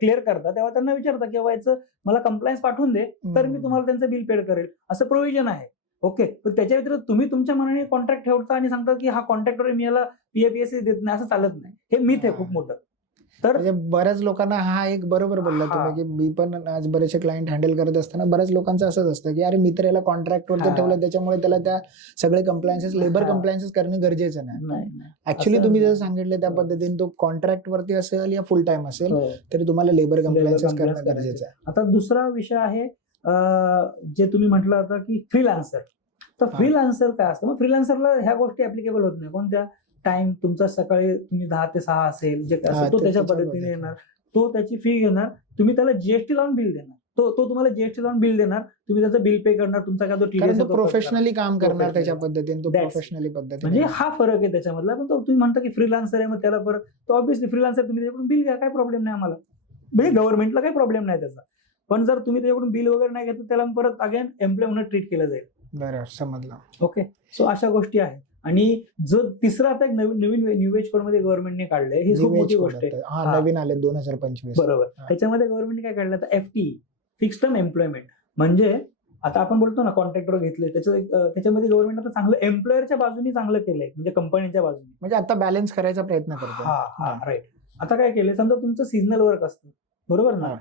क्लिअर करता तेव्हा त्यांना विचारता की याचं मला कंप्लायन्स पाठवून दे, तर मी तुम्हाला त्यांचं बिल पेड करेल, असं प्रोव्हिजन आहे. ओके, पण त्याच्या व्यतिरिक्त तुम्ही तुमच्या मनाने कॉन्ट्रॅक्ट ठेवता आणि सांगता की हा कॉन्ट्रॅक्टर मी याला पीएफ ईएसआयसी देत नाही, असं चालत नाही. हे मिथ आहे खूप मोठं. तर म्हणजे बऱ्याच लोकांना हा एक बरोबर बोलला तुम्ही, की मी पण आज बरेचसे क्लायंट हँडल करत असताना बऱ्याच लोकांचं असंच असतं की अरे मी तर याला कॉन्ट्रॅक्ट वरती ठेवलं, त्याच्यामुळे त्याला त्या सगळे कंप्लायन्सेस, लेबर कंप्लायन्सेस करणे गरजेचं नाही. ऍक्च्युली तुम्ही जसं सांगितलं त्या पद्धतीने तो कॉन्ट्रॅक्ट वरती असेल या फुल टाइम असेल तरी तुम्हाला लेबर कंप्लायन्सेस करणं गरजेचं आहे. आता दुसरा विषय आहे जे तुम्ही म्हटलं होतं की फ्रीलान्सर. तर फ्रीलान्सर काय असतं, मग फ्रीलान्सरला ह्या गोष्टी ऍप्लिकेबल होत नाही. कोणत्या, टाइम तुमचा सकाळी तुम्ही 10 ते 6 असेल, जे काय असेल तो त्याच्या पद्धतीने येणार, तो त्याची फी घेणार, तुम्ही त्याला जीएसटी लावून बिल देणार, तो तुम्हाला जीएसटी लावून बिल देणार, तुम्ही त्याचं बिल पे करणार, तुमचा काय तो टीडीएस प्रोफेशनली काम करणार त्याच्या पद्धतीने, तो प्रोफेशनली पद्धतीने. म्हणजे हा फरक आहे त्याच्यामधला. पण तो तुम्ही म्हणता की फ्रीलान्सर आहे, मग त्याला परत तो ऑब्व्हियसली फ्रीलान्सर, तुम्ही त्याच्याकडून बिल घ्या, काय प्रॉब्लेम नाही आम्हाला, म्हणजे गव्हर्नमेंटला काही प्रॉब्लेम नाही त्याचा. पण जर तुम्ही त्याच्याकडून बिल वगैरे नाही घेतलं, त्याला परत अगेन एम्प्लॉय म्हणून ट्रीट केलं जाईल. बरोबर, समजलं. ओके, सो अशा गोष्टी आहेत. आणि जो तिसरा आता एक नवीन न्यू एज कोड मध्ये गव्हर्नमेंटने काढलंय, ही खूप मोठी गोष्ट आहे. नवीन आले 2025. बरोबर, त्याच्यामध्ये गव्हर्नमेंटने काय काढलं, आता एफटी, फिक्स्ड टर्म एम्प्लॉयमेंट. म्हणजे आता आपण बोलतो ना कॉन्ट्रॅक्टर घेतले, त्याच्यामध्ये गव्हर्नमेंट आता चांगलं एम्प्लॉयरच्या बाजूने चांगलं केलंय, म्हणजे कंपनीच्या बाजूने, म्हणजे आता बॅलन्स करायचा प्रयत्न करतो. राईट. आता काय केलंय, समजा तुमचं सीझनल वर्क असतं, बरोबर ना,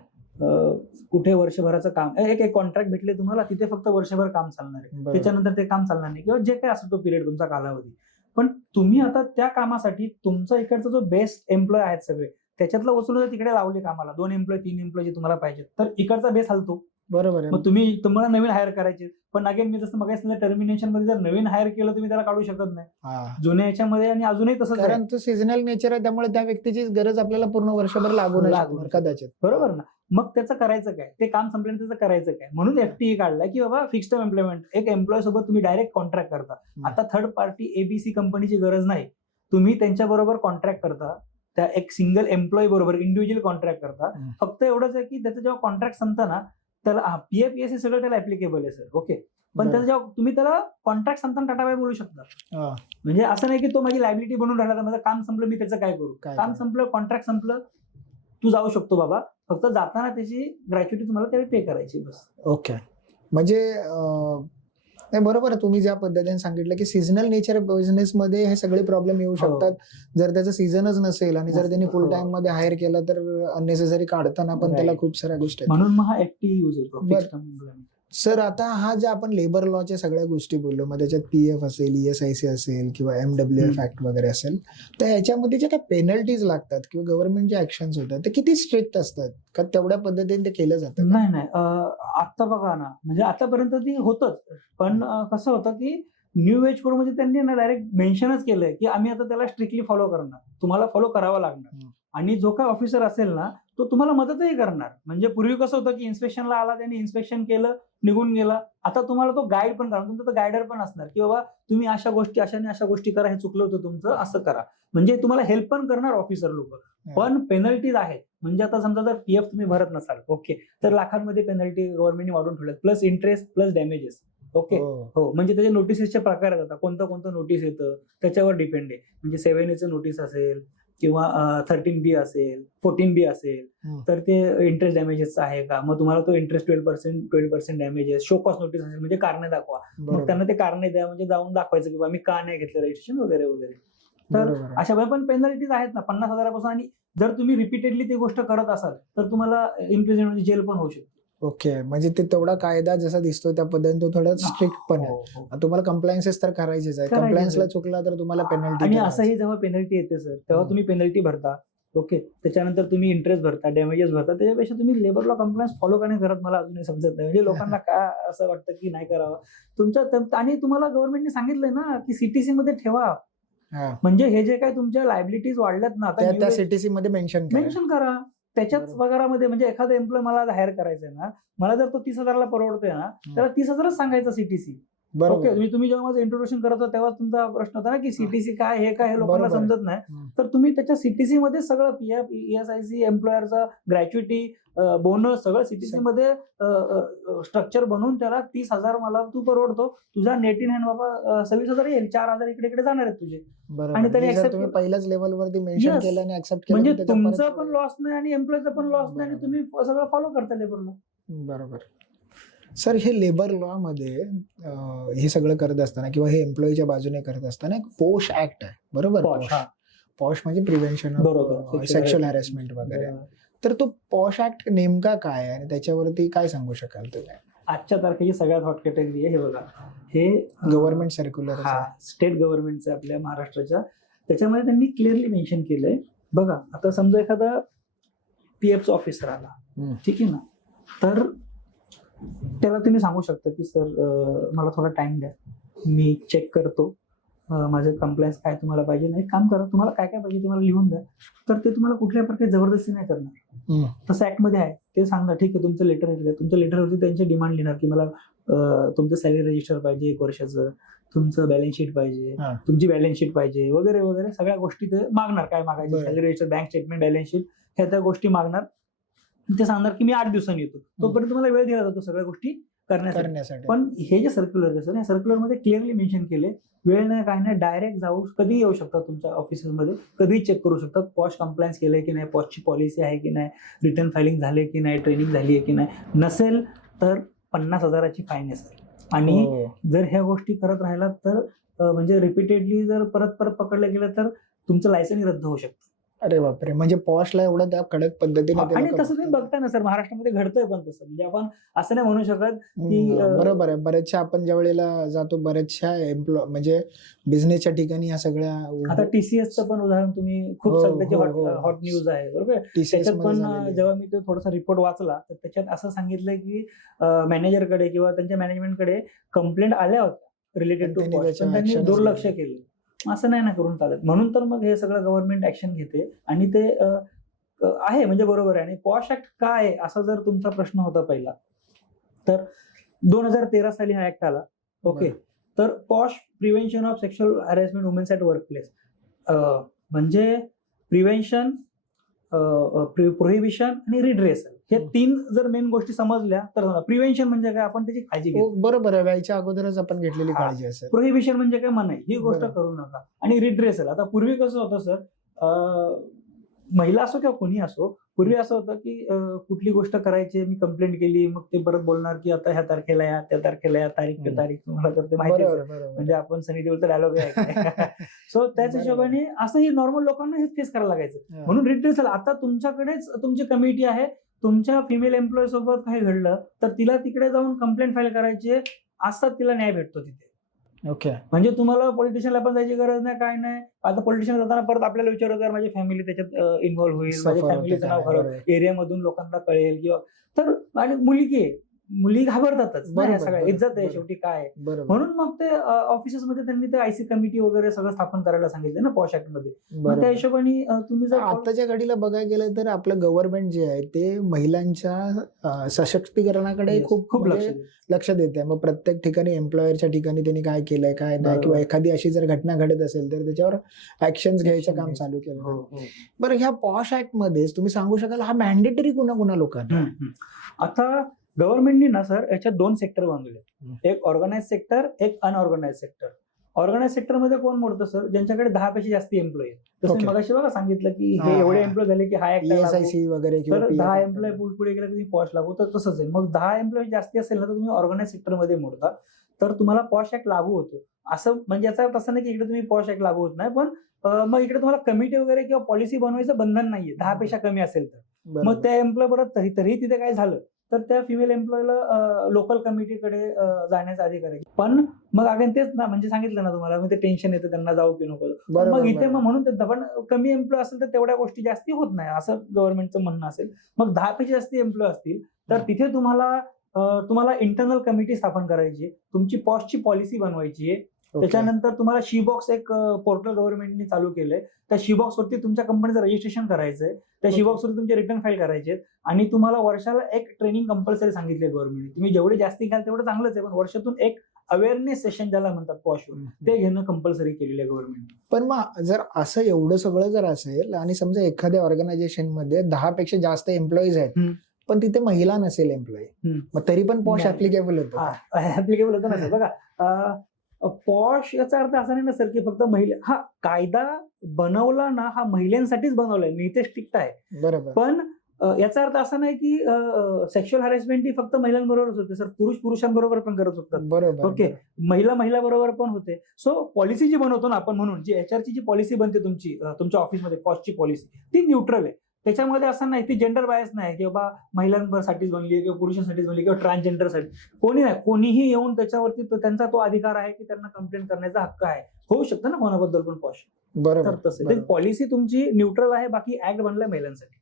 कुठे वर्षभराचं काम, एक कॉन्ट्रॅक्ट भेटले तुम्हाला, तिथे फक्त वर्षभर काम चालणार आहे, त्याच्यानंतर ते काम चालणार नाही, किंवा जे काय असतो तो पिरियड तुमचा कालावधी. पण तुम्ही आता त्या कामासाठी तुमचा इकडचा जो बेस्ट एम्प्लॉय आहेत सगळे, त्याच्यातलं वसूल तिकडे लावले कामाला, 2 एम्प्लॉय 3 एम्प्लॉय जे तुम्हाला पाहिजे, तर इकडचा बेस हलतो. बरोबर आहे. मग तुम्हाला नवीन हायर करायचे, पण अगेन मी जसं मग टर्मिनेशन मध्ये जर नवीन हायर केलं तुम्ही त्याला काढू शकत नाही जुन्या याच्यामध्ये, आणि अजूनही तसंच, कारण तो सीझनल नेचर आहे, त्यामुळे त्या व्यक्तीची गरज आपल्याला पूर्ण वर्षभर लागू नाही कदाचित. बरोबर ना. मग त्याचं करायचं काय, ते काम संपल्यानंतर त्याचं करायचं काय, म्हणून एफटीई काढलाय की बाबा फिक्स्ड टर्म एम्प्लॉयमेंट, एक एम्प्लॉय सोबत तुम्ही डायरेक्ट कॉन्ट्रॅक्ट करता. आता थर्ड पार्टी एबीसी कंपनीची गरज नाही, तुम्ही त्यांच्या बरोबर कॉन्ट्रॅक्ट करता, त्या एक सिंगल एम्प्लॉय बरोबर इंडिव्हिज्युअल कॉन्ट्रॅक्ट करता. फक्त एवढंच आहे की त्याचं जेव्हा कॉन्ट्रॅक्ट संपतं ना, त्याला पीएफ ईएसआयसी सगळं त्याला ऍप्लिकेबल आहे सर. ओके, पण त्याचं जेव्हा तुम्ही त्याला कॉन्ट्रॅक्ट संपताना टाटा बाय बोलू शकता. म्हणजे असं नाही की तो माझी लायबिलिटी बनून राहिला, तर माझं काम संपलं, मी त्याचं काय करू, काम संपलं, कॉन्ट्रॅक्ट संपलं, तू जाऊ शकतो बाबा, फक्त जाताना त्याची ग्रॅच्युटी तुम्हाला त्यावेळी पे करायची बस. ओके, म्हणजे नाही, बरोबर आहे. तुम्ही ज्या पद्धतीने सांगितलं की सीझनल नेचर बिझनेस मध्ये हे सगळे प्रॉब्लेम येऊ शकतात. जर त्याचं सीझनच नसेल आणि जर त्यांनी फुल टाइम मध्ये हायर केलं तर अननेसेसरी काढताना पण त्याला खूप साऱ्या गोष्टी, म्हणून मग हा एफटी यूज होतो. सर आता हा जे आपण लेबर लॉच्या सगळ्या गोष्टी बोललो, मग त्याच्यात पीएफ असेल, ईएसआयसी असेल, किंवा एमडब्ल्यूएफ ऍक्ट वगैरे असेल, तर ह्याच्यामध्ये ज्या काही पेनल्टीज लागतात किंवा गव्हर्नमेंटचे ऍक्शन्स होतात ते किती स्ट्रिक्ट असतात का, तेवढ्या पद्धतीने ते केलं जातं? नाही, आता बघा ना, म्हणजे आतापर्यंत ती होतच, पण कसं होतं की न्यू एज कोड मध्ये त्यांनी ना डायरेक्ट मेन्शनच केलंय की आम्ही आता त्याला स्ट्रिक्टली फॉलो करणार, तुम्हाला फॉलो करावा लागणार, आणि जो काय ऑफिसर असेल ना तो तुम्हाला मदतही करणार. म्हणजे पूर्वी कसं होतं की इन्स्पेक्शनला आला, त्यांनी इन्स्पेक्शन केलं, निघून गेला, आता तुम्हाला तो गाईड पण करणार, तुमचं तो गायडर पण असणार की बाबा तुम्ही अशा गोष्टी करा, हे चुकलं होतं तुमचं, असं करा. म्हणजे तुम्हाला हेल्प पण करणार ऑफिसर लोक. पण पेनल्टीज आहेत, म्हणजे आता समजा जर पीएफ तुम्ही भरत नसाल, ओके, तर लाखांमध्ये पेनल्टी गव्हर्नमेंटने वाढवून ठेवल्यात, plus interest plus damages. Okay. हो, म्हणजे त्याचे नोटिसेसचे प्रकार आहेत. आता कोणतं नोटीस येतं त्याच्यावर डिपेंड आहे. म्हणजे 7A नोटीस असेल किंवा 13B असेल, 14B असेल, तर ते इंटरेस्ट डॅमेजेस आहे का, मग तुम्हाला तो interest 12% damages, show cost notice असेल म्हणजे कारणे दाखवा, मग त्यांना ते कारणे द्या, म्हणजे जाऊन दाखवायचं की मी का नाही घेतलं रजिस्ट्रेशन वगैरे वगैरे. तर अशा वेळी पण पेनल्टीज आहेत ना 50,000पासून, आणि जर तुम्ही रिपीटेडली ती गोष्ट करत असाल तर तुम्हाला इम्प्रिझनमेंट म्हणजे जेल पण होऊ शकते. ओके, म्हणजे ते तेवढा कायदा जसा दिसतो त्या पद्धतीने तो थोडा स्ट्रिक्ट पण आहे. तुम्हाला कंप्लायन्सेस तर करायचेच आहे. कंप्लायन्सला चुकला तर तुम्हाला पेनल्टी. आणि असंही जेव्हा पेनल्टी येते सर, तेव्हा तुम्ही पेनल्टी भरता. ओके, त्याच्यानंतर तुम्ही इंटरेस्ट भरता, डॅमेजेस भरता, त्याच्यापेक्षा तुम्ही लेबर लॉ कंप्लायन्स फॉलो का नाही करत मला अजूनही समजत नाही. म्हणजे लोकांना काय असं वाटतं की नाही करावं तुमच्या, आणि तुम्हाला गव्हर्नमेंटने सांगितलंय ना की सीटीसी मध्ये ठेवा. म्हणजे हे जे काय तुमच्या लायबिलिटीज वाढल्यात ना आता त्या सीटीसी मध्ये मेन्शन करा. त्याच्याच पगारामध्ये, म्हणजे एखादा एम्प्लॉय मला हायर करायचा आहे ना, मला जर तो 30,000ला परवडतोय ना, त्याला 30,000च सांगायचा सीटीसी. ओके, तुम्ही जेव्हा माझं इंट्रोडक्शन करत होता तेव्हा तुमचा प्रश्न होता ना की सीटीसी काय, हे काय, हे लोकांना समजत नाही. तर तुम्ही त्याच्या सीटीसी मध्ये सगळं पीएफ, ESIC, एम्प्लॉयरचा ग्रॅच्युटी, बोनस सगळं सीटीसी मध्ये स्ट्रक्चर बनवून त्याला 30,000 मला तू परवडतो, तुझा नेट इन हँड बाबा 26,000 येईल, 4,000 इकडे जाणार आहेत तुझे. आणि त्याने तुम्ही पहिल्याच लेवलवरती मेन्शन केलं आणि ऍक्सेप्ट केलं, म्हणजे तुमचा पण लॉस नाही आणि एम्प्लॉयचा पण लॉस नाही, आणि तुम्ही सगळं फॉलो करता लेबर लॉ. बरोबर. सर, हे लेबर लॉ मध्ये हे सगळं करत असताना किंवा हे एम्प्लॉईच्या बाजूने करत असताना एक पोश ऍक्ट आहे, बरोबर? पॉश म्हणजे प्रिव्हेन्शन ऑफ सेक्शुअल हॅरेसमेंट वगैरे. तर तो पॉश ऍक्ट नेमका काय आहे आणि त्याच्यावरती काय सांगू शकाल तुम्ही? आजच्या तारखेची सगळ्यात हॉट कॅटेगरी आहे. हे बघा, हे गव्हर्नमेंट सर्क्युलर, स्टेट गव्हर्नमेंटचं आपल्या महाराष्ट्राच्या, त्याच्यामध्ये त्यांनी क्लिअरली मेन्शन केलंय. बघा, आता समजा एखादा पीएफचा ऑफिसर आला, ठीक आहे ना, तर त्याला तुम्ही सांगू शकता की सर मला थोडा टाइम द्या, मी चेक करतो, माझं कंप्लायन्स काय तुम्हाला पाहिजे, नाही काम करा, तुम्हाला काय काय पाहिजे तुम्हाला लिहून द्या. तर ते तुम्हाला कुठल्या प्रकारे जबरदस्ती नाही करणार. तसं ऍक्ट मध्ये आहे. ते सांगणार ठीक आहे तुमचं लेटर आहे, तुमच्या लेटरवरती त्यांची डिमांड लिहिणार की मला तुमचं सॅलरी रजिस्टर पाहिजे 1 वर्षाचं, तुमचं बॅलन्स शीट पाहिजे, तुमची बॅलन्स शीट पाहिजे, वगैरे वगैरे सगळ्या गोष्टी ते मागणार. काय मागायचे, salary register, bank statement, balance sheet, ह्या त्या गोष्टी मागणार. ते सांगणार की मी 8 दिवसांनी येतो, तोपर्यंत तुम्हाला वेळ दिला जातो सगळ्या गोष्टी करण्यासाठी. पण हे जे सर्क्युलर आहे सर, या सर्क्युलरमध्ये क्लिअरली मेन्शन केले, वेळ नाही काय नाही, डायरेक्ट जाऊ कधी येऊ शकतात तुमच्या ऑफिसमध्ये, कधी चेक करू शकतात पॉश कंप्लायन्स केलंय की नाही, पॉशची पॉलिसी आहे की नाही, रिटर्न फायलिंग झाले की नाही, ट्रेनिंग झाली आहे की नाही. नसेल तर 50,000ची फाईन आहे सर. आणि जर ह्या गोष्टी करत राहिला तर म्हणजे रिपीटेडली जर परत पकडलं गेलं तर तुमचं लायसन्स रद्द होऊ शकतं. अरे बापरे, म्हणजे पॉशला एवढं त्या कडक पद्धतीने. आणि तसं तुम्ही बघताय ना सर, महाराष्ट्रामध्ये घडतंय पण तसं, म्हणजे आपण असं नाही म्हणू शकत की बरोबर आहे. बऱ्याचशा आपण ज्या वेळेला जातो, बऱ्याचशा म्हणजे बिझनेसच्या ठिकाणी या सगळ्या, आता TCSचं पण उदाहरण तुम्ही खूप सध्याची हॉट न्यूज आहे, बरोबर. त्याच्यात पण जेव्हा मी तो थोडासा रिपोर्ट वाचला तर त्याच्यात असं सांगितलंय की मॅनेजरकडे किंवा त्यांच्या मॅनेजमेंटकडे कंप्लेंट आल्या होत्या रिलेटेड टू पॉश, पण त्यांनी दुर्लक्ष केलं. असं नाही ना करून चालत. म्हणून तर मग हे सगळं गव्हर्नमेंट ऍक्शन घेते, आणि ते आहे म्हणजे बरोबर आहे. आणि पॉश ऍक्ट काय आहे असा जर तुमचा प्रश्न होता पहिला, तर 2013 साली हा ऍक्ट आला. ओके, तर POSH prevention of sexual harassment women's at workplace, म्हणजे प्रिव्हेन्शन, प्रोहिबिशन आणि रिड्रेसल, हे 3 जर मेन गोष्टी समजल्या तर. प्रिव्हेन्शन म्हणजे काय, आपण त्याची काळजी घेतो, बरोबर आहे, व्हायच्या अगोदरच आपण घेतलेली काळजी असेल. प्रोहिबिशन म्हणजे काय, मनाई, ही गोष्ट करू नका. आणि रिड्रेसल, आता पूर्वी कसं होतं सर, महिला असो किंवा कोणी असो, पूर्वी असं होतं की कुठली गोष्ट करायची, मी कंप्लेंट केली, मग ते परत बोलणार की आता ह्या तारखेला या, त्या तारखेला या, तारीख पे तारीख, तुम्हाला तर ते माहिती आहे, म्हणजे आपण सनी देओलचा डायलॉग आहे. सो त्याच हिशोबाने असंही नॉर्मल लोकांना हेच फेस करायला लागायचं. म्हणून रिड्रेसल, आता तुमच्याकडेच तुमची कमिटी आहे, तुमच्या फिमेल एम्प्लॉय सोबत काही घडलं तर तिला तिकडे जाऊन कंप्लेंट फाईल करायची, असतात, तिला न्याय भेटतो तिथे. ओके, म्हणजे तुम्हाला पॉलिटिशियनला पण जायची गरज नाही, काय नाही. आता पॉलिटिशियन जाताना परत आपल्याला विचारत माझी फॅमिली त्याच्यात इन्व्हॉल्व्ह होईल, माझ्या फॅमिलीचं नाव खराब, एरियामधून लोकांना कळेल, किंवा तर. आणि मुली घाबरतातच, सगळ्या इज्जत आहे शेवटी, काय. म्हणून मग ते ऑफिसेसमध्ये त्यांनी ते IC कमिटी वगैरे सगळं स्थापन करायला सांगितलं ना पॉश ऍक्ट मध्ये. त्या हिशोबाने तुम्ही जर आताच्या घडीला बघायला गेलं तर आपलं गव्हर्नमेंट जे आहे ते महिलांच्या सशक्तीकरणाकडे खूप लक्ष देते. मग प्रत्येक ठिकाणी एम्प्लॉयरच्या ठिकाणी त्यांनी काय केलंय काय नाही, किंवा एखादी अशी जर घटना घडत असेल तर त्याच्यावर ऍक्शन घ्यायचं काम चालू केलं. बरं, ह्या पॉश ऍक्ट मध्ये तुम्ही सांगू शकाल हा मॅन्डेटरी कुणा लोकांना? आता गव्हर्नमेंटनी ना सर याच्यात 2 सेक्टर बांधले, एक ऑर्गनाइज सेक्टर, एक अनऑर्गनाइज सेक्टर. ऑर्गनाइज सेक्टर मध्ये कोण मोडतं सर? ज्यांच्याकडे 10 पेक्षा जास्त एम्प्लॉई आहेत. जसं मी Okay. मगाशी बघा सांगितलं की हा, हे एवढे हा. एम्प्लॉय झाले की हा एक लागू. ESIC वगैरे किंवा तर PF 10 एम्प्लॉय पुढे गेला की पॉश लागू. तर तसंच आहे. मग 10 एम्प्लॉय जास्ती असेल ना तर तुम्ही ऑर्गनाइज सेक्टर मध्ये मोडता, तर तुम्हाला पॉश ऍक्ट लागू होतो. असं म्हणजे याचा अर्थ असं नाही की इकडे तुम्ही पॉश ऍक्ट लागू होत नाही, पण मग इकडे तुम्हाला कमिटी वगैरे किंवा पॉलिसी बनवायचं बंधन नाहीये 10 पेक्षा कमी असेल तर. बरोबर. मग त्या एम्प्लॉय बरोबर तरी तिथे काय झालं तर त्या फिमेल एम्प्लॉयला लोकल कमिटीकडे जाण्याचा अधिकार आहे. पण मग अगेन तेच ना, म्हणजे सांगितलं ना तुम्हाला, मग ते टेन्शन येतं त्यांना, जाऊ की नको. बरोबर, मग इथे बरोबर. मग म्हणून ते पण कमी एम्प्लॉय असेल तर तेवढ्या गोष्टी जास्ती होत नाही असं गव्हर्नमेंटचं म्हणणं असेल. मग 10 पेक्षा जास्ती एम्प्लॉय असतील तर तिथे तुम्हाला इंटरनल कमिटी स्थापन करायची, तुमची पॉशची पॉलिसी बनवायची आहे. Okay. त्याच्यानंतर तुम्हाला शी बॉक्स एक पोर्टल गव्हर्नमेंटने चालू केलंय. त्या शी बॉक्स वरती तुमच्या कंपनीचं रजिस्ट्रेशन करायचंय, त्या शी बॉक्स वरती तुमचे रिटर्न फाईल करायचे आणि तुम्हाला वर्षाला एक ट्रेनिंग कंपल्सरी सांगितले गव्हर्नमेंटने. तुम्ही जेवढे जास्ती घ्याल तेवढं चांगलंच आहे, पण वर्षातून एक अवेअरनेस सेशन ज्याला म्हणतात पॉशवर, ते घेणं कंपल्सरी केलेलं आहे गव्हर्नमेंटने. पण मग जर असं एवढं सगळं जर असेल आणि समजा एखाद्या ऑर्गनायझेशन मध्ये 10 पेक्षा जास्त एम्प्लॉईज आहेत, पण तिथे महिला नसेल एम्प्लॉई, मग तरी पण पॉश नाही. ऍप्लिकेबल होतं. ऍप्लिकेबल होतं ना सर. बघा पॉश याचा अर्थ असा नाही ना सर की फक्त महिला, हा कायदा बनवला ना हा महिलांसाठीच बनवलाय, मी इथे स्ट्रिक्ट आहे. बरोबर. पण याचा अर्थ असा नाही की सेक्शुअल हॅरेसमेंट ही फक्त महिलांबरोबरच होते सर, पुरुषांबरोबर पण करत होतात. बरोबर. ओके, महिला बरोबर पण होते. सो पॉलिसी जी बनवतो ना आपण, म्हणून जी HR ची जी पॉलिसी बनते तुमच्या ऑफिसमध्ये पॉशची पॉलिसी, ती न्यूट्रल आहे. त्याच्यामध्ये असं नाही, ती जेंडर बायस नाही की बाबा महिलांसाठीच बनली किंवा पुरुषांसाठीच बनली किंवा ट्रान्सजेंडरसाठी. कोणी नाही, कोणीही येऊन त्याच्यावरती त्यांचा तो अधिकार आहे की त्यांना कंप्लेंट करण्याचा हक्क आहे. होऊ शकतं ना कोणाबद्दल पण पॉश. बरोबर. तर तसं पॉलिसी तुमची न्यूट्रल आहे, बाकी ऍक्ट बनलाय महिलांसाठी.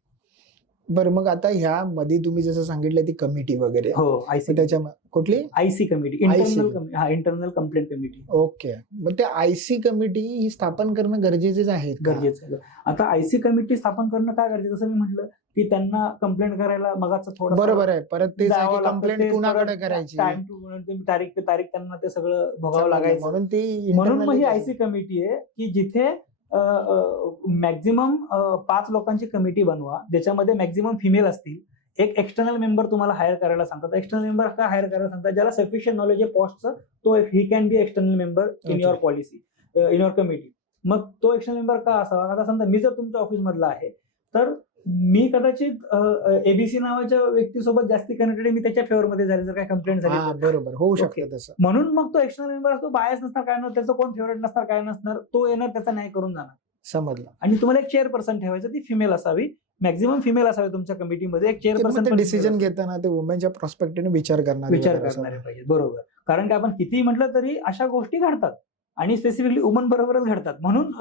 बरं, मग आता ह्या मध्ये तुम्ही जसं सांगितलं ती कमिटी वगैरे, हो, आयसी, त्याच्या कुठली IC committee, internal complaint committee. Okay, मग त्या आयसी कमिटी ही स्थापन करणं गरजेचेच आहे का? गरजेचं आहे. आता आयसी कमिटी स्थापन करणं काय गरजेचं, जसं मी म्हटलं की त्यांना कंप्लेंट करायला मगाचं थोडं बरोबर आहे. परत ते जावं लागतं, कंप्लेंट तेच कुणाकडे परत करायची, टाइम टू तारीख पे तारीख त्यांना ते सगळं भोगावं लागायचं. म्हणून ती म्हणून मग ही internally आयसी कमिटी आहे की जिथे मॅक्झिमम 5 लोकांची कमिटी बनवा, ज्याच्यामध्ये मॅक्झिमम फिमेल असतील. एक एक्सटर्नल मेंबर तुम्हाला हायर करायला सांगतात. एक्सटर्नल मेंबर का हायर करायला सांगतात? ज्याला सफिशियंट नॉलेज आहे पॉस्टचं, तो he can be external member in Okay. Your policy, in your committee. मग तो एक्सटर्नल मेंबर का असावा? आता समजा मी जर तुमच्या ऑफिस मधला आहे तर मी कदाचित एबीसी नावाच्या व्यक्तीसोबत जास्ती कनेक्टेड, मी त्याच्या फेवर मध्ये झाले जर काही कंप्लेंट झाली तर. बरोबर होऊ Okay. शकतं तसं. म्हणून मग तो एक्सटर्नल मेंबर असतो, बायस नसणार काय नसणार, त्याचं कोण फेवरेट नसणार काय नसणार, तो येणार त्याचा न्याय करून जाणार. समजलं. आणि तुम्हाला एक चेअरपर्सन ठेवायचं, ती फिमेल असावी, मॅक्झिमम फिमेल असावी तुमच्या कमिटीमध्ये. एक चेअरपर्सन डिसिजन घेताना ते वुमेनच्या प्रॉस्पेक्टिव्हने विचार करणारे पाहिजे. बरोबर. कारण की आपण कितीही म्हटलं तरी अशा गोष्टी घडतात आणि स्पेसिफिकली वुमन बरोबरच घडतात. म्हणून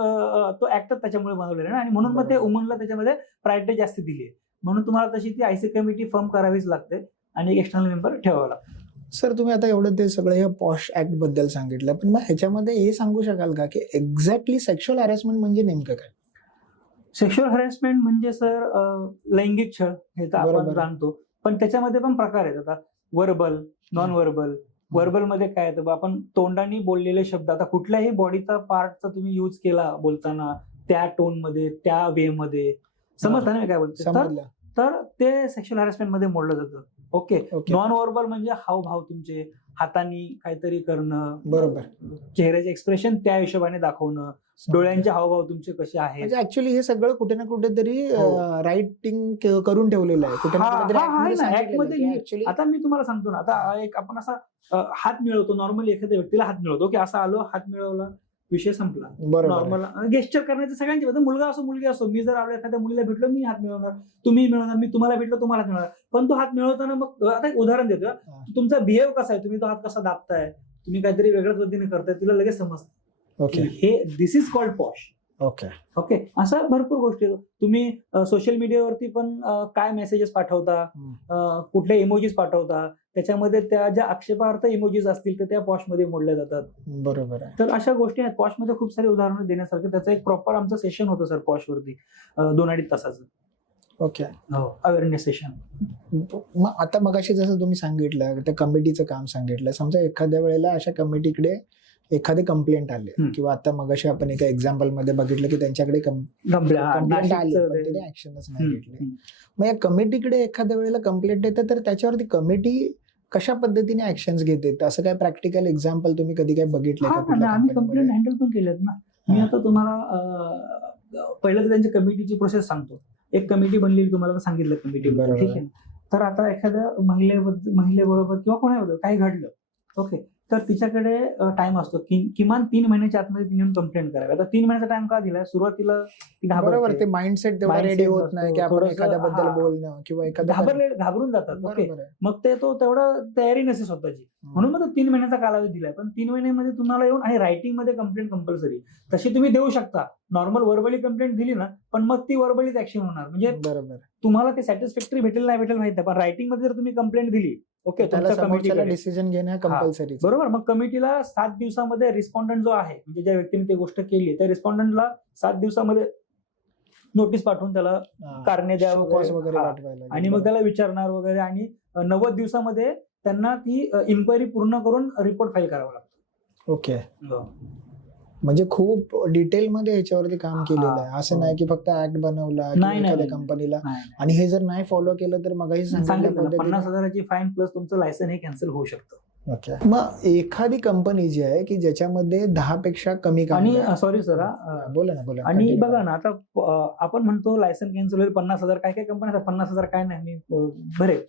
तो ऍक्टच त्याच्यामुळे बनवलेला आहे आणि म्हणून मग ते वुमनला त्याच्यामध्ये प्रायोरिटी जास्त दिली आहे. म्हणून तुम्हाला तशी ती आयसी कमिटी फॉर्म करावीच लागते आणि एक एक्सटर्नल मेंबर ठेवावा लागतो. सर, तुम्ही आता एवढं ते सगळं हे पॉश ऍक्ट बद्दल सांगितलं, पण मग ह्याच्यामध्ये हे सांगू शकाल का की एक्झॅक्टली सेक्शुअल हॅरेसमेंट म्हणजे नेमकं काय? सेक्शुअल हॅरेसमेंट म्हणजे सर लैंगिक छळ, हे तर आपण बरोबर. जाणतो. पण त्याच्यामध्ये पण प्रकार आहेत. आता वर्बल, नॉन वर्बल. वर्बल मध्ये काय येतं, आपण तोंडाने बोललेले शब्द, आता कुठल्याही बॉडीचा पार्टचा तुम्ही यूज केला बोलताना त्या टोन मध्ये, त्या वे मध्ये, समजता ना मी काय बोलतो, समजलं. तर ते सेक्शुअल हॅरेसमेंट मध्ये मोडलं जातं. ओके. नॉन वर्बल म्हणजे हावभाव, तुमचे हाताने काहीतरी करणं, बरोबर, चेहऱ्याचे एक्सप्रेशन त्या हिशोबाने दाखवणं, डोळ्यांचे हावभाव तुमचे कसे आहेत. म्हणजे ऍक्च्युअली हे सगळं कुठे ना कुठेतरी रायटिंग करून ठेवलेलं आहे, कुठे ना कुठेतरी ऍक्ट मध्ये सांगितलेलं आहे की actually- आता मी तुम्हाला सांगतो ना, आता एक आपण असा हात मिळवतो, नॉर्मली एखाद्या व्यक्तीला हात मिळवतो की असं आलो, हात मिळवला, विषय संपला. बरोबर. नॉर्मल गेस्चर करण्याचे सगळ्यांचे होतं, मुलगा असो मुलगी असो. मी जर आलो एखाद्या मुलीला भेटलो, मी हात मिळवणार, तुम्ही मिळवणार, मी तुम्हाला भेटलो, तुम्हाला हात मिळवणार. पण तो हात मिळवताना मग आता एक उदाहरण देतो, तुमचा बिहेव कसा आहे, तुम्ही तो हात कसा दाबताय, तुम्ही काहीतरी वेगळ्याच पद्धतीने करताय, तिला लगेच समजतं. ओके, हे this is called posh. Okay, okay. अशा भरपूर गोष्टी. तुम्ही सोशल मीडियावरती पण काय मेसेजेस पाठवता, कुठले इमोजीज पाठवता, त्याच्यामध्ये त्या ज्या आक्षेपार्थ इमोजीज असतील तर त्या पॉशमध्ये मोडल्या जातात. बरोबर आहे. तर अशा गोष्टी आहेत. पॉशमध्ये खूप सारी उदाहरणं देण्यासारखं. त्याचं एक प्रॉपर आमचं सेशन होतं सर पॉशवरती, 2-2.5 तासाचं. ओके. Awareness session. मग आता मगाशी जसं तुम्ही सांगितलं त्या कमिटीचं काम सांगितलं, समजा एखाद्या वेळेला अशा कमिटीकडे एखादी कंप्लेंट आली किंवा आता मगाशी आपण एका एक्झाम्पल मध्ये बघितलं की त्यांच्याकडे कंप्लेंट आली पण त्यांनी ऍक्शनच नाही घेतली. मग या कमिटीकडे एखाद्या वेळेला कंप्लेंट येते तर त्याच्यावरती कमिटी कशा पद्धतीने ऍक्शन्स घेते, असं काय प्रॅक्टिकल एक्झाम्पल तुम्ही कधी काय बघितले का? आम्ही कंप्लेंट हँडल पण केल्यात ना. मी आता तुम्हाला पहिलं तर त्यांची कमिटीची प्रोसेस सांगतो. एक कमिटी बनलेली तुम्हाला सांगितलं कमिटी, ठीक आहे. तर आता एखाद्या महिलेबरोबर किंवा कोणाबरोबर काही घडलं, ओके, तर तिच्याकडे टाइम असतो किमान 3 महिन्याच्या आतमध्ये तिने कंप्लेंट करावी. आता 3 महिन्याचा टाइम का दिलाय? सुरुवातीला ती बरोबर, ते माइंडसेट तेवढा रेडी होत नाही की आपण एखाद्याबद्दल बोलणं किंवा घाबरून जातात. ओके, मग ते तो तेवढा तयारी नसते स्वतःची, म्हणून मग 3 महिन्याचा कालावधी दिलाय. पण 3 महिन्यामध्ये तुम्हाला येऊन आणि रायटिंग मध्ये कंप्लेंट कंपल्सरी तशी तुम्ही देऊ शकता. नॉर्मल वर्बली कंप्लेंट दिली ना, पण मग ती वर्बलीच ऍक्शन होणार. म्हणजे बरोबर तुम्हाला ते सॅटिस्फॅक्टरी भेटेल नाही भेटेल माहिती, पण रायटिंग मध्ये जर तुम्ही कंप्लेंट दिली, ओके, तुमच्या कमिटीला डिसिजन घेणं कंपल्सरी. बरोबर. मग कमिटीला 7 दिवसामध्ये रिस्पॉन्डंट जो आहे, म्हणजे ज्या व्यक्तीने ती गोष्ट केली त्या रिस्पॉन्डंटला 7 दिवसामध्ये नोटीस पाठवून त्याला कारणे द्या वगैरे आणि मग त्याला विचारणार वगैरे, आणि 90 दिवसामध्ये त्यांना ती इन्क्वायरी पूर्ण करून रिपोर्ट फाईल करावा लागतो. ओके, म्हणजे खूप डिटेल मध्ये याच्यावरती काम केलेलं आहे. असं नाही की फक्त ऍक्ट बनवला एखाद्या कंपनीला आणि हे जर नाही फॉलो केलं तर मगाही सांगितलं 50,000ची फाईन प्लस तुमचं लायसन हे कॅन्सल होऊ शकतं. ओके, मग एखादी कंपनी जी आहे की ज्याच्यामध्ये 10 पेक्षा कमी आणि सॉरी सर, बोला ना. आणि बघा ना, आता आपण म्हणतो लायसन कॅन्सल होईल 50,000, काय काय कंपनी 50,000 काय नाही भरेल,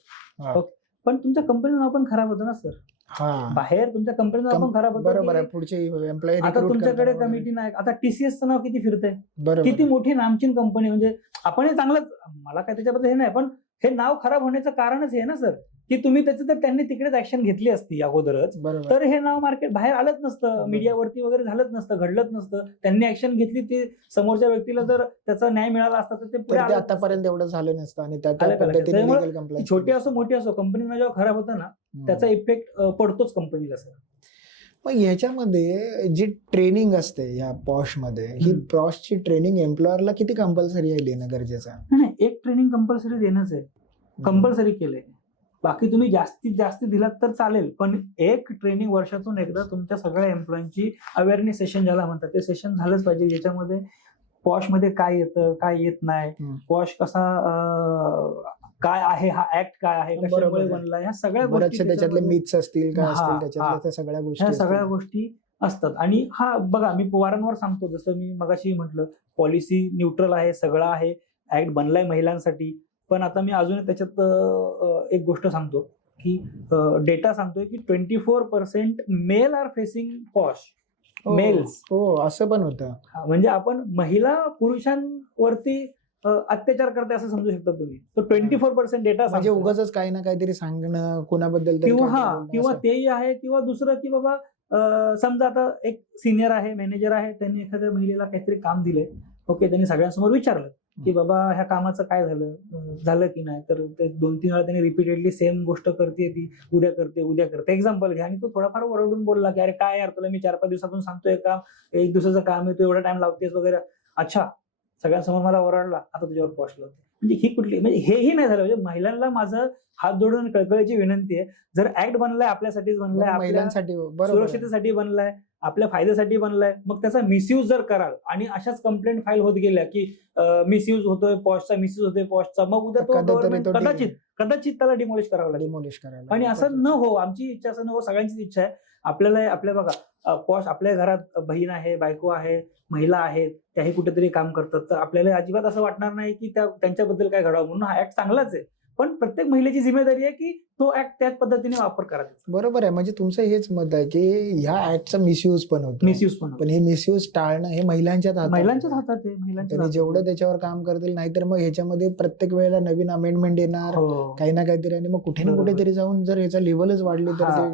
पण तुमच्या कंपनीचं नाव पण खराब होतं ना सर. बाहेर तुमच्या कंपनीचं नाव पण खराब होतं. बरोबर आहे. पुढचे एम्प्लॉई आता तुमच्याकडे कमिटी नाही. आता TCSचं नाव किती फिरतंय, किती मोठी नामचीन कंपनी. म्हणजे आपण हे चांगलं, मला काय त्याच्याबद्दल हे नाही, पण हे नाव खराब होण्याचं कारणच हे ना सर, की तुम्ही त्याचं तर त्यांनी तिकडेच ऍक्शन घेतली असती अगोदरच, तर हे नाव मार्केट बाहेर आलंच नसतं, मीडियावरती वगैरे झालंच नसतं, घडलंच नसतं. त्यांनी ऍक्शन घेतली, ती समोरच्या व्यक्तीला जर त्याचा न्याय मिळाला असता तर ते पुढे आतापर्यंत एवढं झालं नसतं. आणि त्या पद्धतीने छोटी असो मोठी असो, कंपनीला जेव्हा खराब होतं ना, त्याचा इफेक्ट पडतोच कंपनीला सर. मग ह्याच्यामध्ये जी ट्रेनिंग असते या पॉश मध्ये, ही पॉशची ट्रेनिंग एम्प्लॉयरला किती कंपल्सरी आहे देणं गरजेचं आहे? नाही, एक ट्रेनिंग कंपल्सरी देणंच आहे, कंपल्सरी केलंय. बाकी तुम्ही जास्तीत जास्त दिलात तर चालेल, पण एक ट्रेनिंग वर्षातून एकदा तुमच्या सगळ्या एम्प्लॉयींची अवेअरनेस सेशन ज्याला म्हणतात ते सेशन झालंच पाहिजे, ज्याच्यामध्ये पॉश मध्ये काय येतं काय येत नाही, पॉश कसा काय आहे, हा ऍक्ट काय आहे, कशामुळे बनला, ह्या सगळ्या गोष्टी त्याच्यातले मिथ्स असतील काय असतील त्याच्यातल्या सगळ्या गोष्टी असतात. आणि हा बघा, मी वारंवार सांगतो, जसं मी मगाशी म्हटलं, पॉलिसी न्यूट्रल आहे, सगळं आहे, ऍक्ट बनलाय महिलांसाठी. पण आता मी अजून त्याच्यात एक गोष्ट सांगतो की डेटा सांगतोय की 24% male are facing POSH. Males, हो असं पण होतं. म्हणजे आपण महिला पुरुषांवरती अत्याचार करते असं समजू शकता तुम्ही. तो 24% डेटा म्हणजे उगाच काही ना काहीतरी सांगणं कोणाबद्दल किंवा तेही आहे, किंवा दुसरं की बाबा समजा आता एक सिनियर आहे, मॅनेजर आहे, त्यांनी एखाद्या महिलेला काहीतरी काम दिलंय, ओके, त्यांनी सगळ्यांसमोर विचारलं की बाबा ह्या कामाचं काय झालं की नाही, तर ते 2-3 वेळा त्यांनी रिपीटेडली सेम गोष्ट करते, ती उद्या करते एक्झाम्पल घ्या, आणि तो थोडाफार ओरडून बोलला की अरे काय यार, तुला मी 4-5 दिवसातून सांगतोय काम, 1 दिवसाचं काम आहे, तू एवढा टाइम लावतेस वगैरे. अच्छा, सगळ्यांसमोर मला ओरडला, आता तुझ्यावर पॉश लावते. म्हणजे ही कुठली, म्हणजे हेही नाही झालं. म्हणजे महिलांना माझं हात जोडून कळकळीची विनंती आहे, जर ऍक्ट बनलाय आपल्यासाठीच बनलाय, महिलांसाठी सुरक्षितेसाठी बनलाय, आपल्या फायद्यासाठी बनलाय, मग त्याचा मिसयूज जर कराल आणि अशाच कंप्लेंट फाईल होत गेल्या की मिसयूज होतोय पॉशचा, मिसयूज होतोय पॉशचा, मग उद्या तो गव्हर्नमेंट कदाचित त्याला डिमोलिश करावं. आणि असं न हो, आमची इच्छा असं न हो, सगळ्यांचीच इच्छा आहे. आपल्या बघा, पॉश आपल्या घरात बहीण आहे, बायको आहे, महिला आहेत, त्याही कुठेतरी काम करतात, तर आपल्याला अजिबात असं वाटणार नाही की त्यांच्याबद्दल काय घडावं. म्हणून हा ऍक्ट चांगलाच आहे, पण प्रत्येक महिलेची जिम्मेदारी आहे की तो ऍक्ट त्याच पद्धतीने वापर करायचा. बरोबर आहे. म्हणजे तुमचं हेच मत आहे की ह्या ऍक्टचा मिसयूज पण होतो, पण हे मिसयूज टाळणं हे महिलांच्याच हातात आहे. त्यांनी जेवढं त्याच्यावर काम करतील, नाहीतर मग ह्याच्यामध्ये प्रत्येक वेळेला नवीन अमेंडमेंट येणार काही ना काहीतरी, आणि मग कुठे ना कुठेतरी जाऊन जर ह्याचा लेवलच वाढली तर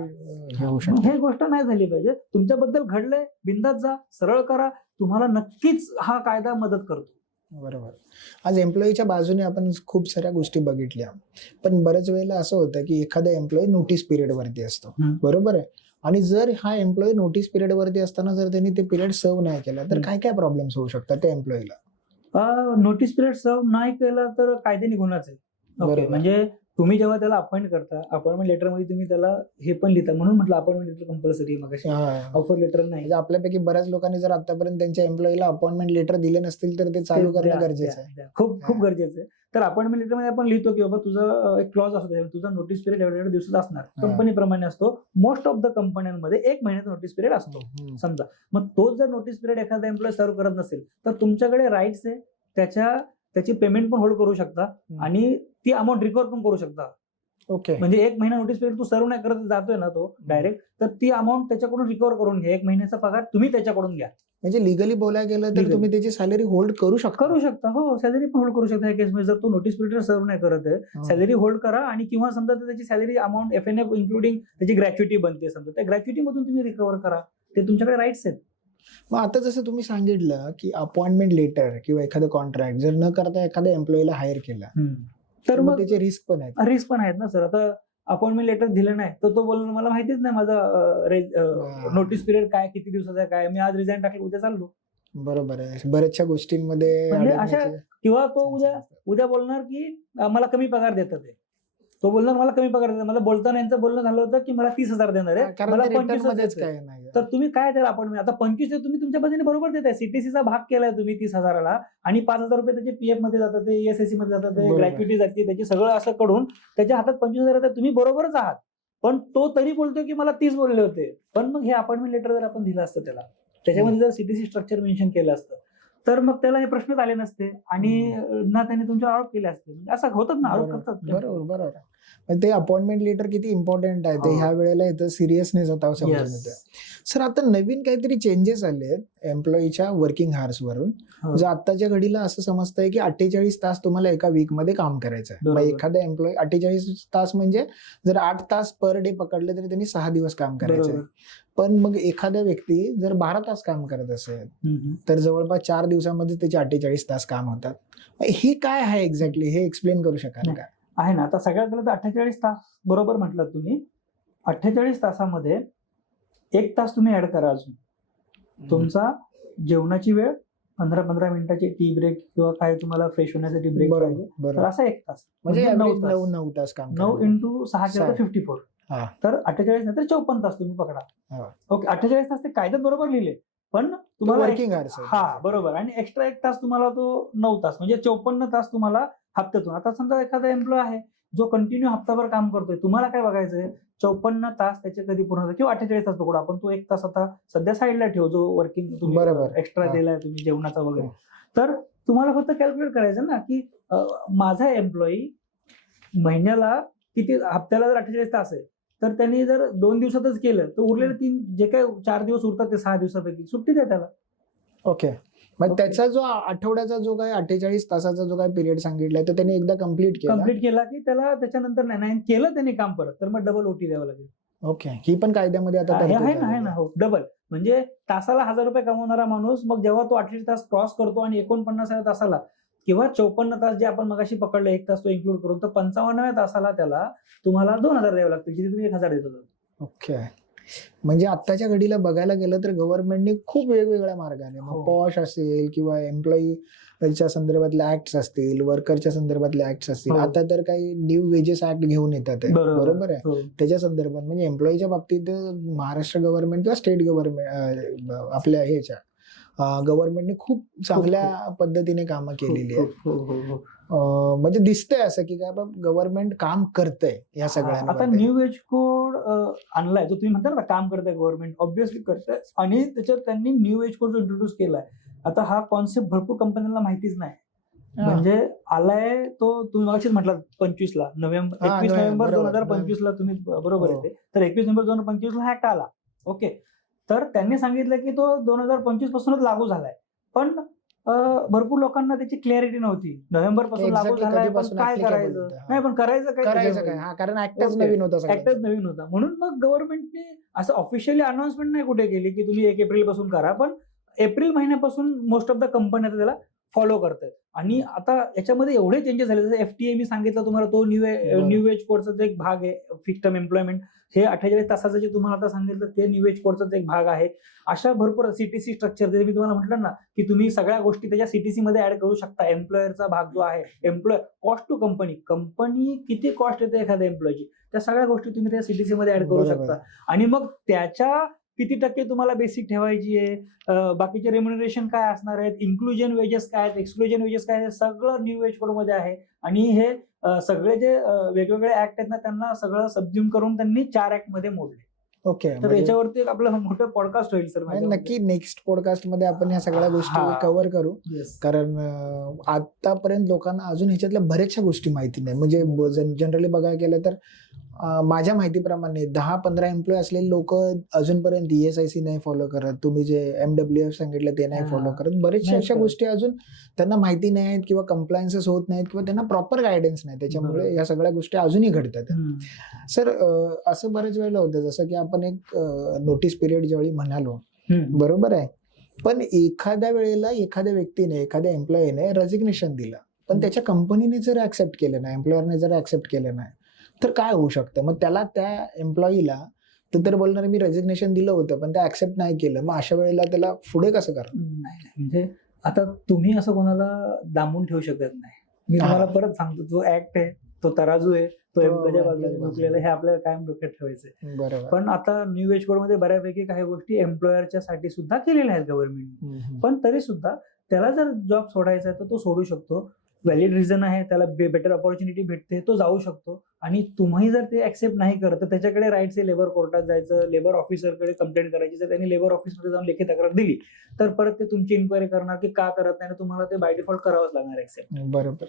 ते होऊ शकतं. हे गोष्ट नाही झाली पाहिजे. तुमच्याबद्दल घडलंय, बिंदास जा, सरळ करा, तुम्हाला नक्कीच हा कायदा मदत करतो. बरोबर. आज एम्प्लॉईच्या बाजूने आपण खूप साऱ्या गोष्टी बघितल्या, पण बऱ्याच वेळेला असं होतं की एखादा एम्प्लॉई नोटीस पिरियड वरती असतो, बरोबर आहे, आणि जर हा एम्प्लॉई नोटीस पिरियड वरती असताना जर त्यांनी ते पिरियड सर्व नाही केला तर काय काय प्रॉब्लेम्स होऊ शकतात त्या एम्प्लॉईला? नोटीस पिरियड सर्व नाही केला तर कायद्याने गुन्हाच आहे. म्हणजे तुम्ही जेव्हा त्याला अपॉइंट करता, अपॉइंटमेंट लेटर मध्ये तुम्ही त्याला हे पण लिहिता, म्हणून म्हटलं अपॉइंटमेंट लेटर कंपल्सरी आहे, मग ऑफर लेटर नाही. म्हणजे आपल्यापैकी बऱ्याच लोकांनी जर आतापर्यंत त्यांच्या एम्प्लॉईला अपॉइंटमेंट लेटर दिले नसतील तर ते चालू करणं गरजेचं आहे. खूप गरजेचं आहे. तर अपॉइंटमेंट लेटर मध्ये आपण लिहितो की बाबा तुझं एक क्लॉज असतो, तुझा नोटीस पिरियड एवढ्या दिवसाचा असणार, कंपनीप्रमाणे असतो. मोस्ट ऑफ द कंपन्यांमध्ये 1 महिन्याचा नोटीस पिरियड असतो समजा. मग तोच जर नोटीस पिरियड एखादा एम्प्लॉय सर्व करत नसेल तर तुमच्याकडे राईट्स आहे, त्याची पेमेंट पण होल्ड करू शकता आणि ती अमाऊंट रिकव्हर पण करू शकता. ओके. म्हणजे 1 महिना नोटीस पिरियड तू सर्व नाही करत जातोय ना तो डायरेक्ट, तर ती अमाऊंट त्याच्याकडून रिकव्हर करून घ्या. 1 महिन्याचा पगार तुम्ही त्याच्याकडून घ्या. म्हणजे लिगली बोलायला गेलं तर तुम्ही त्याची सॅलरी होल्ड करू शकता. हो, सॅलरी पण होल्ड करू शकता. या केसमध्ये जर तो नोटीस पिरियड सर्व नाही करत आहे, सॅलरी होल्ड करा. आणि किंवा समजा त्याची सॅलरी अमाऊंट FNF इन्क्लुडिंग त्याची ग्रॅच्युटी बनते समजा, त्या ग्रॅच्युटी मधून तुम्ही रिकव्हर करा. ते तुमच्याकडे राईट्स आहेत. मग आता जसं तुम्ही सांगितलं की अपॉइंटमेंट लेटर किंवा एखादं कॉन्ट्रॅक्ट जर न करता एखाद्या एम्प्लॉईला हायर केला तर मग त्याचे रिस्क पण आहेत. रिस्क पण आहेत ना सर. आता अपॉइंटमेंट लेटर दिलं नाही तर तो बोलणार मला माहितीच नाही माझा नोटीस पिरियड काय, किती दिवसाचा काय, मी आज रिझाईन टाकलं उद्या चाललो. बरोबर आहे. बऱ्याचशा गोष्टींमध्ये म्हणजे अशा, किंवा तो उद्या बोलणार की मला कमी पगार देतात आहे. तो बोलणार मला कमी पगार देतात. मला बोलताना यांचं बोलणं झालं होतं की मला 30,000 देणार आहे, मला 25,000 काय नाही. तर तुम्ही काय त्याला अपॉइंटमेंट, आता 25 तुम्ही तुमच्या पद्धतीने बरोबर देताय. CTCचा भाग केलाय तुम्ही 30,000ला आणि 5,000 रुपये त्याचे PF मध्ये जातात, ते ESIC मध्ये जातात, ग्रॅच्युटी जाते त्याची, सगळं असं कडून त्याच्या हातात 25,000 येतात. तुम्ही बरोबरच आहात, पण तो तरी बोलतोय की मला 30 बोलले होते. पण मग हे अपॉइंटमेंट लेटर जर आपण दिलं असतं त्याच्यामध्ये जर CTC स्ट्रक्चर मेन्शन केलं असतं तर मग त्याला हे प्रश्नच आले नसते आणि ना त्यांनी तुमच्यावर आरोप केले असते. म्हणजे असं होतात ना, आरोप करतात. बरोबर. ते अपॉइंटमेंट लेटर किती इम्पॉर्टंट आहे ते ह्या वेळेला इथं सिरियसनेस होता समजून येतं. सर आता नवीन काहीतरी चेंजेस आले एम्प्लॉईच्या वर्किंग हार्स वरून. जर आताच्या घडीला असं समजतंय की 48 तास तुम्हाला एका वीक मध्ये काम करायचं आहे. मग एखादा एम्प्लॉई 48 तास म्हणजे जर 8 तास पर डे पकडले तरी त्यांनी 6 दिवस काम करायचं आहे. पण मग एखादा व्यक्ती जर 12 तास काम करत असेल तर जवळपास 4 दिवसामध्ये त्याचे 48 तास काम होतात. हे काय आहे एक्झॅक्टली, हे एक्सप्लेन करू शकाल का? आहे ना. आता सगळ्यात पहिलं तर 48 तास बरोबर म्हटलं तुम्ही. 48 तासामध्ये 1 तास तुम्ही ऍड करा अजून. तुमचा जेवणाची वेळ 15-15 मिनिटाची टी ब्रेक किंवा काय तुम्हाला फ्रेश होण्यासाठी ब्रेक पाहिजे, तर असा 1 तास म्हणजे 9 तास काम. 9 × 6 केलं तर 54. तर 48 नंतर 54 तास तुम्ही पकडा. ओके, 48 तास ते कायद्यात बरोबर लिहिले, पण तुम्हाला वर्किंग आवर्स. बरोबर. आणि एक्स्ट्रा 1 तास तुम्हाला तो 9 तास म्हणजे 54 तास तुम्हाला हप्त्यातून. आता समजा एखादा एम्प्लॉय आहे जो कंटिन्यू हप्ताभर काम करतोय, तुम्हाला काय बघायचंय, 54 तास त्याचे कधी पूर्ण होतात किंवा 48 तास पकडू आपण. तो 1 तास आता सध्या साईडला ठेव, जो वर्किंग तुम्ही एक्स्ट्रा दिलाय तुम्ही जेवणाचा वगैरे. तर तुम्हाला फक्त कॅल्क्युलेट करायचं ना की माझा एम्प्लॉई महिन्याला किती, हप्त्याला जर 48 तास आहे तर त्यांनी जर 2 दिवसातच केलं तर उरलेले 3 जे काही 4 दिवस उरतात ते 6 दिवसापैकी सुट्टी द्या त्याला. ओके. मग त्याचा जो आठवड्याचा जो काही 48 तासाचा जो काही पिरियड सांगितलाय तर त्यांनी एकदा कम्प्लीट केला की त्याला त्याच्यानंतर नाही केलं त्यांनी काम परत तर मग डबल OT द्यावं लागेल. ओके. ही पण कायद्यामध्ये आता आहे ना. हो, डबल. म्हणजे तासाला 1,000 रुपये कमवणारा माणूस मग जेव्हा तो 48 तास क्रॉस करतो आणि 49व्या तासाला किंवा 54 तास जे आपण मगाशी पकडले 1 तास तो इन्क्लूड करून, तर 55व्या तासाला त्याला तुम्हाला 2,000 द्यावे लागतील, जिथे तुम्ही 1,000 देत होता. ओके. म्हणजे आत्ताच्या घडीला बघायला गेलं तर गव्हर्नमेंटने खूप वेगवेगळ्या मार्गाने, मग पॉश असेल किंवा एम्प्लॉईच्या संदर्भातले ऍक्ट असतील, वर्करच्या संदर्भातले ऍक्ट असतील, आता तर काही न्यू वेजेस ऍक्ट घेऊन येतात आहे. बरोबर आहे. त्याच्या संदर्भात म्हणजे एम्प्लॉईच्या बाबतीत महाराष्ट्र गव्हर्नमेंट किंवा स्टेट गव्हर्नमेंट आपल्या ह्याच्या गव्हर्नमेंटने खूप चांगल्या पद्धतीने कामं केलेली आहेत. म्हणजे दिसतंय असं की काय गव्हर्नमेंट काम करतंय या सगळ्या. आता न्यू वेज कोड आणलाय जो तुम्ही म्हणता ना काम करताय गव्हर्नमेंट, ऑब्व्हियसली करताय. आणि त्याच्यात त्यांनी न्यू वेज कोड जो इंट्रोड्यूस केलाय, आता हा कॉन्सेप्ट भरपूर कंपन्यांना माहितीच नाही. म्हणजे आलाय तो तुम्ही मागशीच म्हटलं 21 नोव्हेंबर 2025 तुम्ही बरोबर येते. तर 21 नोव्हेंबर 2025 हा ऍक्ट आला. ओके. तर त्यांनी सांगितलं की तो 2025 पासूनच लागू झालाय, पण भरपूर लोकांना त्याची क्लॅरिटी नव्हती. नोव्हेंबर पासून लागू झालाय, पण काय करायचं नाही, पण करायचं काय, कारण ऍक्टच नवीन होता. म्हणून मग गव्हर्नमेंटने असं ऑफिशियली अनाउन्समेंट नाही कुठे केली की तुम्ही 1 एप्रिल पासून करा, पण एप्रिल महिन्यापासून मोस्ट ऑफ द कंपन्या त्याला फॉलो करतात. आणि आता याच्यामध्ये एवढे चेंजेस झाले, जसं FTA मी सांगितलं तुम्हाला, तो न्यू एज कोडचा एक भाग आहे. फिक्स्ड टर्म एम्प्लॉयमेंट हे 48 तासाचं जे तुम्हाला आता सांगितलं ते न्यू एज कोडचाच एक भाग आहे. अशा भरपूर CTC स्ट्रक्चर, जे मी तुम्हाला म्हटलं ना की तुम्ही सगळ्या गोष्टी त्याच्या CTC मध्ये ऍड करू शकता. एम्प्लॉयरचा भाग जो आहे, एम्प्लॉयर कॉस्ट टू कंपनी किती कॉस्ट येते एखाद्या एम्प्लॉयची, त्या सगळ्या गोष्टी तुम्ही त्या CTC मध्ये ऍड करू बरोबर. शकता. आणि मग त्याच्या किती टक्के तुम्हाला बेसिक ठेवायची आहे, बाकीचे रेम्युनरेशन काय असणार आहेत, इन्क्लुजन वेजेस काय आहेत, एक्सक्लुजन वेजेस काय आहेत, सगळं न्यू एज कोड मध्ये आहे. आणि हे सगळे जे वेगवेगळे ऍक्ट आहेत ना, त्यांना सगळं सबज्युम करून त्यांनी 4 ऍक्ट मध्ये मोडले. ओके, तर याच्यावरती एक आपलं मोठं पॉडकास्ट होईल सर. नक्की नेक्स्ट पॉडकास्ट मध्ये आपण ह्या सगळ्या गोष्टी हा. कव्हर करू. येस. कारण आतापर्यंत लोकांना अजून ह्याच्यातल्या बऱ्याचशा गोष्टी माहिती नाही. म्हणजे जनरली बघायला गेलं तर माझ्या माहितीप्रमाणे 10-15 एम्प्लॉय असलेले लोक अजूनपर्यंत ESIC नाही फॉलो करत. तुम्ही जे MWF सांगितलं ते नाही फॉलो करत. बरेचशा नाही अशा करत. गोष्टी अजून त्यांना माहिती नाही आहेत किंवा कम्प्लायन्सेस होत नाहीत किंवा त्यांना प्रॉपर गायडन्स नाही. त्याच्यामुळे बरोबर. या सगळ्या गोष्टी अजूनही घडतात. सर, असं बरेच वेळेला होतं, जसं की आपण एक नोटीस पिरियड ज्यावेळी म्हणालो, बरोबर आहे, पण एखाद्या वेळेला एखाद्या व्यक्तीने, एखाद्या एम्प्लॉईने रेजिग्नेशन दिलं, पण त्याच्या कंपनीने जर ऍक्सेप्ट केलं नाही, एम्प्लॉयरने जर ऍक्सेप्ट केलं नाही, तर काय होऊ शकतं? मग त्याला, त्या एम्प्लॉईला तो तर बोलणार मी रेजिग्नेशन दिलं होतं पण ते ऍक्सेप्ट नाही केलं, मग अशा वेळेला त्याला पुढे कसं करणार? नाही, म्हणजे आता तुम्ही असं कोणाला दामून ठेवू शकत नाही. मी तुम्हाला परत सांगतो, जो ऍक्ट आहे, तो तराजू आहे, तो एम्प्लॉयच्या बाजूने झुकलेला, हे आपल्याला कायम डोक्यात ठेवायचंय. बरोबर. पण आता न्यू एज कोड मध्ये बऱ्यापैकी काही गोष्टी एम्प्लॉयरच्या साठी सुद्धा केलेल्या आहेत गव्हर्नमेंटने. पण तरी सुद्धा त्याला जर जॉब सोडायचा आहे तर तो सोडू शकतो. व्हॅलिड रिझन आहे, त्याला बेटर ऑपॉर्च्युनिटी भेटते, तो जाऊ शकतो. आणि तुम्ही जर ते ऍक्सेप्ट नाही करत तर त्याच्याकडे राईट्स आहे लेबर कोर्टात जायचं, लेबर ऑफिसरकडे कंप्लेंट करायची. जर त्यांनी लेबर ऑफिसमध्ये जाऊन लेखी तक्रार दिली तर परत ते तुमची इन्क्वायरी करणार की का करत नाही, तुम्हाला ते बाय डिफॉल्ट करावंच लागणार ऍक्सेप्ट. बरोबर.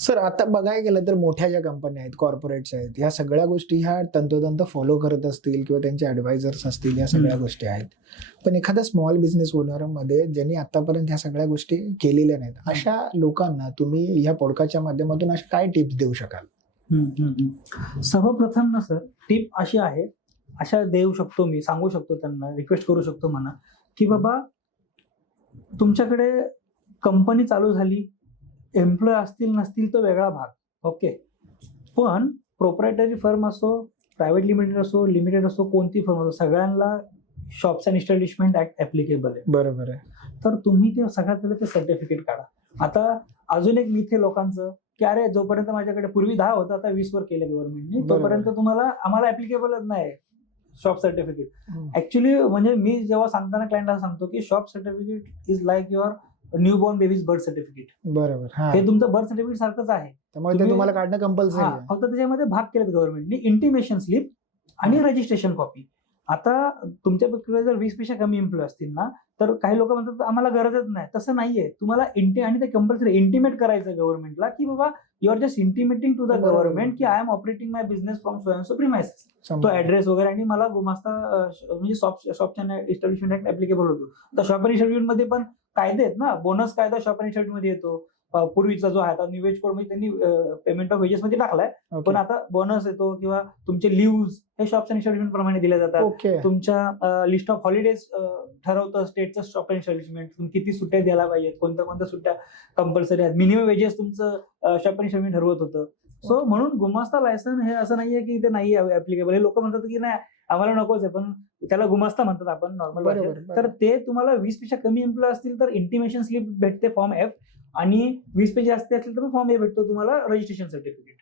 सर, आता बघायला गेलं तर मोठ्या ज्या कंपन्या आहेत, कॉर्पोरेट्स आहेत, ह्या सगळ्या गोष्टी ह्या तंतोतंत फॉलो करत असतील किंवा त्यांचे ऍडवायझर्स असतील, या सगळ्या गोष्टी आहेत. पण एखादा स्मॉल बिझनेस ओनर मध्ये ज्यांनी आतापर्यंत ह्या सगळ्या गोष्टी केलेल्या नाहीत, अशा लोकांना तुम्ही ह्या पॉडकास्टच्या माध्यमातून अशा काय टिप्स देऊ शकाल? सर्वप्रथम ना सर, टिप अशी आहे, अशा देऊ शकतो मी, सांगू शकतो त्यांना, रिक्वेस्ट करू शकतो म्हणा की बाबा, तुमच्याकडे कंपनी चालू झाली, एम्प्लॉय असतील नसतील तो वेगळा भाग, ओके, पण प्रोप्रायटरी फर्म असो, प्रायव्हेट लिमिटेड असो, लिमिटेड असो, कोणती फर्म असो, सगळ्यांना shops and establishment act applicable आहे. बरोबर आहे. तर तुम्ही ते सगळ्यात पहिले ते सर्टिफिकेट काढा. आता अजून एक मिथ आहे लोकांचं की अरे, जोपर्यंत माझ्याकडे पूर्वी 10 होतं आता 20 वर केलं गव्हर्नमेंटने, तोपर्यंत आम्हाला ऍप्लिकेबलच नाही शॉप सर्टिफिकेट. ऍक्च्युली म्हणजे मी जेव्हा सांगताना क्लायंटला सांगतो की shop certificate is like your new born babies birth certificate. बरोबर. हे तुमचं बर्थ सर्टिफिकेट सारखंच आहे, त्यामुळे ते तुम्हाला काढणं कंपल्सरी आहे. फक्त त्याच्यामध्ये भाग केलेत गव्हर्नमेंटने, इंटिमेशन स्लिप आणि रजिस्ट्रेशन कॉपी. आता तुमच्याकडे जर 20 पेक्षा कमी एम्प्लॉय असतील ना, तर काही लोक म्हणतात आम्हाला गरजच नाही. तसं नाहीये, तुम्हाला आणि ते कंपल्सरी इंटिमेट करायचं गव्हर्नमेंटला की बाबा you are just intimating to the government की I am operating my business from so and so premises, तो ऍड्रेस वगैरे, आणि मला गुमास्ता म्हणजे shop and establishment act applicable होतो. तर शॉप अँड इस्टॅब्लिशमेंट मध्ये पण कायदे आहेत ना, बोनस कायदा शॉप अँड इस्टॅब्लिशमेंट मध्ये येतो. पूर्वीचा जो आहे, आता न्यू एज कोड मध्ये त्यांनी पेमेंट ऑफ वेजेस मध्ये टाकलाय, पण आता बोनस येतो किंवा तुमचे लिव्हज हे शॉप्स अँड इस्टॅब्लिशमेंट प्रमाणे दिले जातात. तुमच्या लिस्ट ऑफ हॉलिडेज ठरवतं स्टेटचं शॉप अँड इस्टॅब्लिशमेंट, तुम्ही किती सुट्ट्या द्यायला पाहिजेत, कोणत्या सुट्ट्या कंपल्सरी आहेत, मिनिमम वेजेस तुमचं शॉप अँड इस्टॅब्लिशमेंट ठरवत होतं. सो म्हणून गुमास्ता लायसन हे असं नाहीये की ते नाही ऍप्लिकेबल. हे लोक म्हणतात की नाही आम्हाला नकोच आहे, पण त्याला गुमास्ता म्हणतात आपण नॉर्मल भाषेत. तर ते तुम्हाला 20 पेक्षा कमी एम्प्लॉय असतील तर इंटिमेशन स्लिप भेटते फॉर्म F, आणि 20 पेज जास्त असतील तर फॉर्म ए भेटतो तुम्हाला रजिस्ट्रेशन सर्टिफिकेट.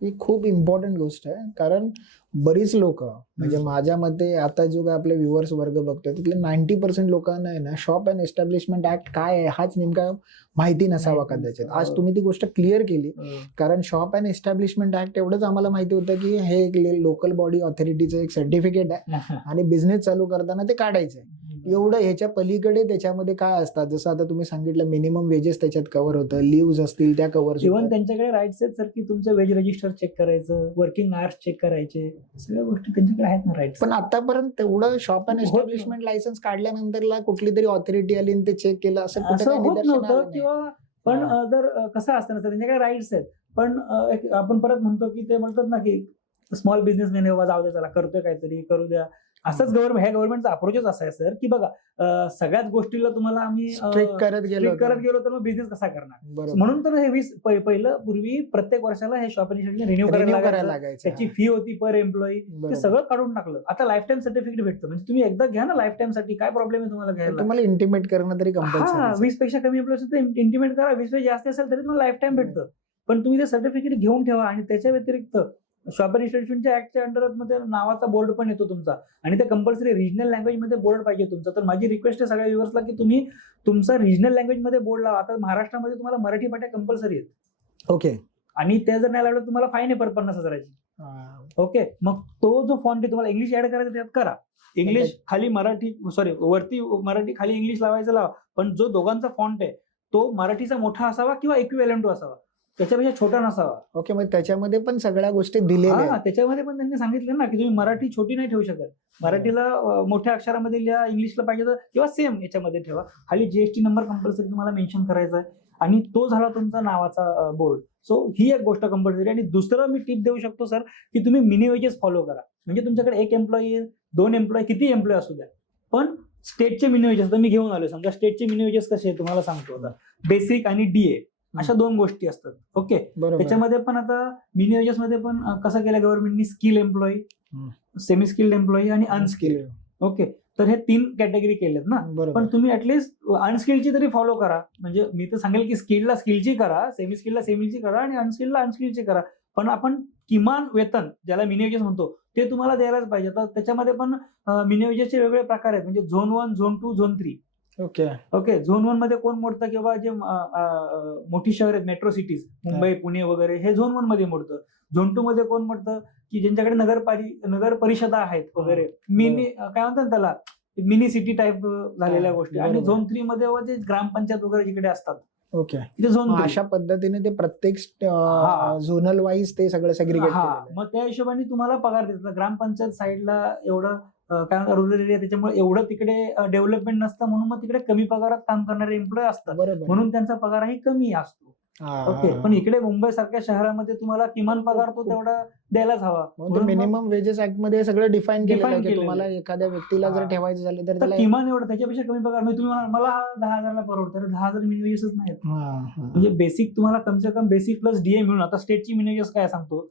ही खूप इम्पॉर्टंट गोष्ट आहे, कारण बरीच लोक, म्हणजे माझ्या मते आता जो काय आपले व्ह्युअर्स वर्ग बघतोय तिथले 90% लोकांना आहे ना शॉप अँड एस्टॅब्लिशमेंट ऍक्ट काय आहे हाच नेमका माहिती नसावा कदाचित. आज तुम्ही ती गोष्ट क्लिअर केली, कारण शॉप अँड एस्टॅब्लिशमेंट ऍक्ट एवढंच आम्हाला माहिती होतं की हे एक लोकल बॉडी ऑथॉरिटीचं एक सर्टिफिकेट आहे आणि बिझनेस चालू करताना ते काढायचं आहे. एवढं. ह्याच्या पलीकडे त्याच्यामध्ये काय असतात, जसं आता तुम्ही सांगितलं मिनिमम वेजेस त्याच्यात कव्हर होतं, लिव्हज असतील त्या कव्हर. इव्हन त्यांच्याकडे राईट्स आहेत सर की तुमचं वेज रजिस्टर चेक करायचं, वर्किंग आवर्स चेक करायचे, सगळ्या गोष्टी त्यांच्याकडे आहेत ना राईट्स. पण आतापर्यंत तेवढं शॉप अँड एस्टॅब्लिशमेंट लायसन्स काढल्यानंतरला कुठली तरी ऑथॉरिटी आली आणि ते चेक केलं असं होत नव्हतं किंवा. पण जर कसं असतं ना, त्यांच्याकडे राईट्स आहेत, पण आपण परत म्हणतो की ते म्हणतात ना की स्मॉल बिझनेसमॅन बाबा जाऊ द्या, चला करतोय काहीतरी करू द्या, असंच गव्हर्नमेंटचा अप्रोचच असा आहे सर की बघा सगळ्याच गोष्टीला तुम्हाला आम्ही स्ट्रिक्ट करत गेलो करत गेलो तर मग बिझनेस कसा करणार. बरोबर म्हणून तर हे पहिलं पूर्वी प्रत्येक वर्षाला हे शॉप रिन्यू रिन्यू करायला करायला लागायचं. लागायचं. त्याची फी होती पर एम्प्लॉई, ते बरोबर. सगळं काढून टाकलं. आता लाईफ टाइम सर्टिफिकेट भेटतं, म्हणजे तुम्ही एकदा घ्या ना लाईफ टाइम साठी, काय प्रॉब्लेम आहे तुम्हाला पण घ्यायला. तुम्हाला इंटिमेट करणं तरी हा कंपल्सरी. 20 पेक्षा कमी एम्प्लॉई असेल तर इंटिमेट करा, 20 पेक्षा जास्त असेल तरी तुम्हाला लाईफ टाइम भेटतं. पण तुम्ही ते सर्टिफिकेट घेऊन ठेवा. आणि त्याच्या व्यतिरिक्त शॉप रजिस्ट्रेशनच्या ऍक्टच्या अंडरमध्ये नावाचा बोर्ड पण येतो तुमचा, आणि ते कंपल्सरी रिजनल लँग्वेज मध्ये बोर्ड पाहिजे तुमचा. तर माझी रिक्वेस्ट आहे सगळ्या व्ह्युअर्सला की तुम्ही तुमचा रिजनल लँग्वेज मध्ये बोर्ड लावा. आता महाराष्ट्रामध्ये तुम्हाला मराठी पाट्या कंपल्सरी आहेत. ओके. आणि ते जर नाही लावलं तुम्हाला फाईन आहे परत 50,000ची. ओके. मग तो जो फॉन्ट आहे तुम्हाला इंग्लिश ऍड करायचा त्यात करा. इंग्लिश खाली मराठी, सॉरी वरती मराठी खाली इंग्लिश लावायचं लावा. पण जो दोघांचा फॉन्ट आहे तो मराठीचा मोठा असावा किंवा इक्विव्हॅलंट असावा, त्याच्यापेक्षा छोटा नसावा. ओके. मग त्याच्यामध्ये पण सगळ्या गोष्टी दिलेल्या आहेत. त्याच्यामध्ये पण त्यांनी सांगितलं ना की तुम्ही मराठी छोटी नाही ठेवू शकत. मराठीला मोठ्या अक्षरामध्ये लिहा, इंग्लिशला पाहिजे तर किंवा सेम याच्यामध्ये ठेवा. खाली जीएसटी नंबर कंपल्सरी तुम्हाला मेन्शन करायचा आहे. आणि तो झाला तुमचा नावाचा बोर्ड. सो ही एक गोष्ट कंपल्सरी. आणि दुसरं मी टिप देऊ शकतो सर की तुम्ही मिनी वेजेस फॉलो करा. म्हणजे तुमच्याकडे 1 एम्प्लॉई येईल, 2 एम्प्लॉई, किती एम्प्लॉई असू द्या, पण स्टेटचे मिनी वेजेस मी घेऊन आलोय. समजा स्टेटचे मिनी वेजेस कसे आहे तुम्हाला सांगतो. आता बेसिक आणि डीए अशा 2 गोष्टी असतात. ओके. त्याच्यामध्ये पण आता मिनी वेजेस मध्ये पण कसं केलं गव्हर्नमेंटनी, skill employee, semi skilled employee आणि अनस्किल्ड. ओके. तर हे 3 कॅटेगरी केलेत ना. पण तुम्ही ऍटलीस्ट अनस्किल्डची तरी फॉलो करा. म्हणजे मी तर सांगेल की स्किल्डला स्किलची करा, सेमी स्किलला सेमीची करा आणि अनस्किल्डला अनस्किल्डची करा. पण आपण किमान वेतन ज्याला मिनी वेजेस म्हणतो ते तुम्हाला द्यायलाच पाहिजे. तर त्याच्यामध्ये पण मिनी वेजेसचे वेगवेगळे प्रकार आहेत. म्हणजे zone 1, zone 2, zone 3. Okay. Okay. Zone 1 मध्ये कोण मोडतं किंवा जे मोठी शहर आहेत, मेट्रो सिटीज, मुंबई, पुणे वगैरे, हे झोन 1 मध्ये मोडतं. झोन 2 मध्ये कोण मोडतं की ज्यांच्याकडे नगर परिषदा आहेत वगैरे, मिनी काय म्हणतात त्याला, मिनी सिटी टाईप झालेल्या गोष्टी. आणि झोन 3 मध्ये जे ग्रामपंचायत वगैरे जिकडे असतात. ओके. झोन अशा पद्धतीने ते प्रत्येक झोनल वाईज ते सगळं सेग्रिगेट केलेलं. मग त्या हिशोबाने तुम्हाला पगार देतात. ग्रामपंचायत साईडला एवढं काय म्हणतात रुरल एरिया, त्याच्यामुळे एवढं तिकडे डेव्हलपमेंट नसतं, म्हणून मग तिकडे कमी पगारात काम करणारे एम्प्लॉय असतात, म्हणून त्यांचा पगारही कमी असतो. ओके. पण इकडे मुंबई सारख्या शहरामध्ये तुम्हाला किमान पगार तो तेवढा द्यायलाच हवा. मिनिमम वेजेस ऍक्ट मध्ये सगळं डिफाईन केलेलं आहे की तुम्हाला एखाद्या व्यक्तीला जर ठेवायचं झालं तर त्याला किमान एवढं, त्याच्यापेक्षा कमी पगार. म्हणजे तुम्ही मला 10,000ला परवडतं, 10,000 मिनी वेजेसच नाहीत. म्हणजे बेसिक तुम्हाला कमसे कम बेसिक प्लस डीए मिळून. आता स्टेटची मिनी वेजेस काय सांगतो,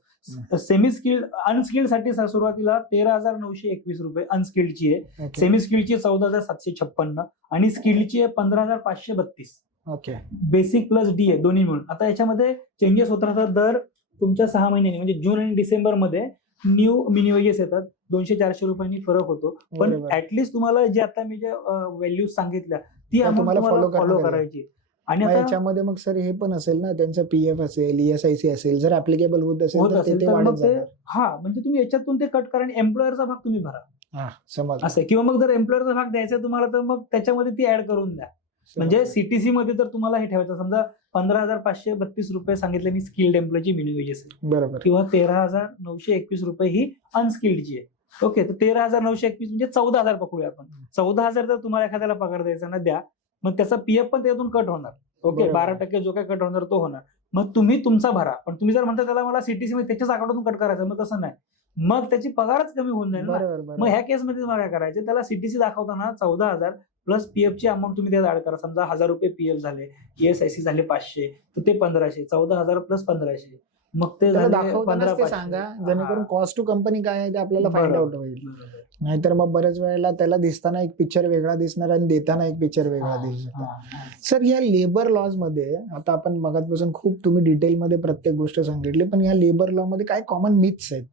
सेमी स्किल्ड अनस्किल्ड साठी सुरुवातीला 13,921 रुपये अनस्किल्डची आहे, सेमी स्किल्डची 14,756 आणि स्किल्डची आहे 15,532. ओके. बेसिक प्लस डीए दोन्ही मिळून. आता याच्यामध्ये चेंजेस होत राहतात दर तुमच्या 6 महिन्यांनी. म्हणजे जून आणि डिसेंबर मध्ये न्यू मिनी वेजेस येतात, 200-400 रुपयांनी फरक होतो. पण ऍटलीस्ट तुम्हाला जे आता मी जे व्हॅल्यूज सांगितल्या ती तुम्हाला फॉलो करायची. आणि याच्यामध्ये मग सर हे पण असेल ना, त्यांचं पीएफ असेल, ईएसआयसी असेल, जर ऍप्लिकेबल होत असेल तर म्हणजे तुम्ही याच्यातून ते कट करा आणि एम्प्लॉयरचा भाग तुम्ही भरा. समज असं. किंवा मग जर एम्प्लॉयरचा भाग द्यायचा तुम्हाला तर मग त्याच्यामध्ये ती ऍड करून द्या. म्हणजे सीटीसी मध्ये तर तुम्हाला हे ठेवायचं, समजा 15,532 रुपये सांगितले मी स्किल्ड एम्प्लॉयची मिनी वेजेस आहे, बरोबर, किंवा 13,921 रुपये ही अनस्किल्डची आहे. ओके. तर 13,921 म्हणजे 14,000 पकडूया आपण. 14,000 जर तुम्हाला एखाद्याला पगार द्यायचा ना, द्या. मग त्याचा पीएफ पण त्यातून कट होणार. ओके. 12% जो काय कट होणार तो होणार. मग तुम्ही तुमचा भरा. पण तुम्ही जर म्हणता त्याला मला सीटीसी मध्ये त्याच्याच अकाउंटून कट करायचं, मग तसं नाही, मग त्याची पगारच कमी होऊन जाईल ना. मग ह्या केसमध्ये तुम्हाला काय करायचं, त्याला सीटीसी दाखवताना 14,000 प्लस पीएफची अमाऊंट तुम्ही त्यात ऍड करा. समजा 1,000 रुपये पीएफ झाले, ईएसआयसी झाले 500, तर ते 1,500, 14,000 प्लस 1,500, मग ते दाखवताना सांगा, जेणेकरून कॉस्ट टू कंपनी काय आहे ते आपल्याला फाइंड आउट होईल. नाहीतर मग बऱ्याच वेळेला त्याला दिसताना एक पिक्चर वेगळा दिसणार आणि देताना एक पिक्चर वेगळा दिसणार. सर, या लेबर लॉज मध्ये आता आपण मगाचपासून खूप तुम्ही डिटेलमध्ये प्रत्येक गोष्ट सांगितली, पण या लेबर लॉ मध्ये काय कॉमन मिथ्स आहेत,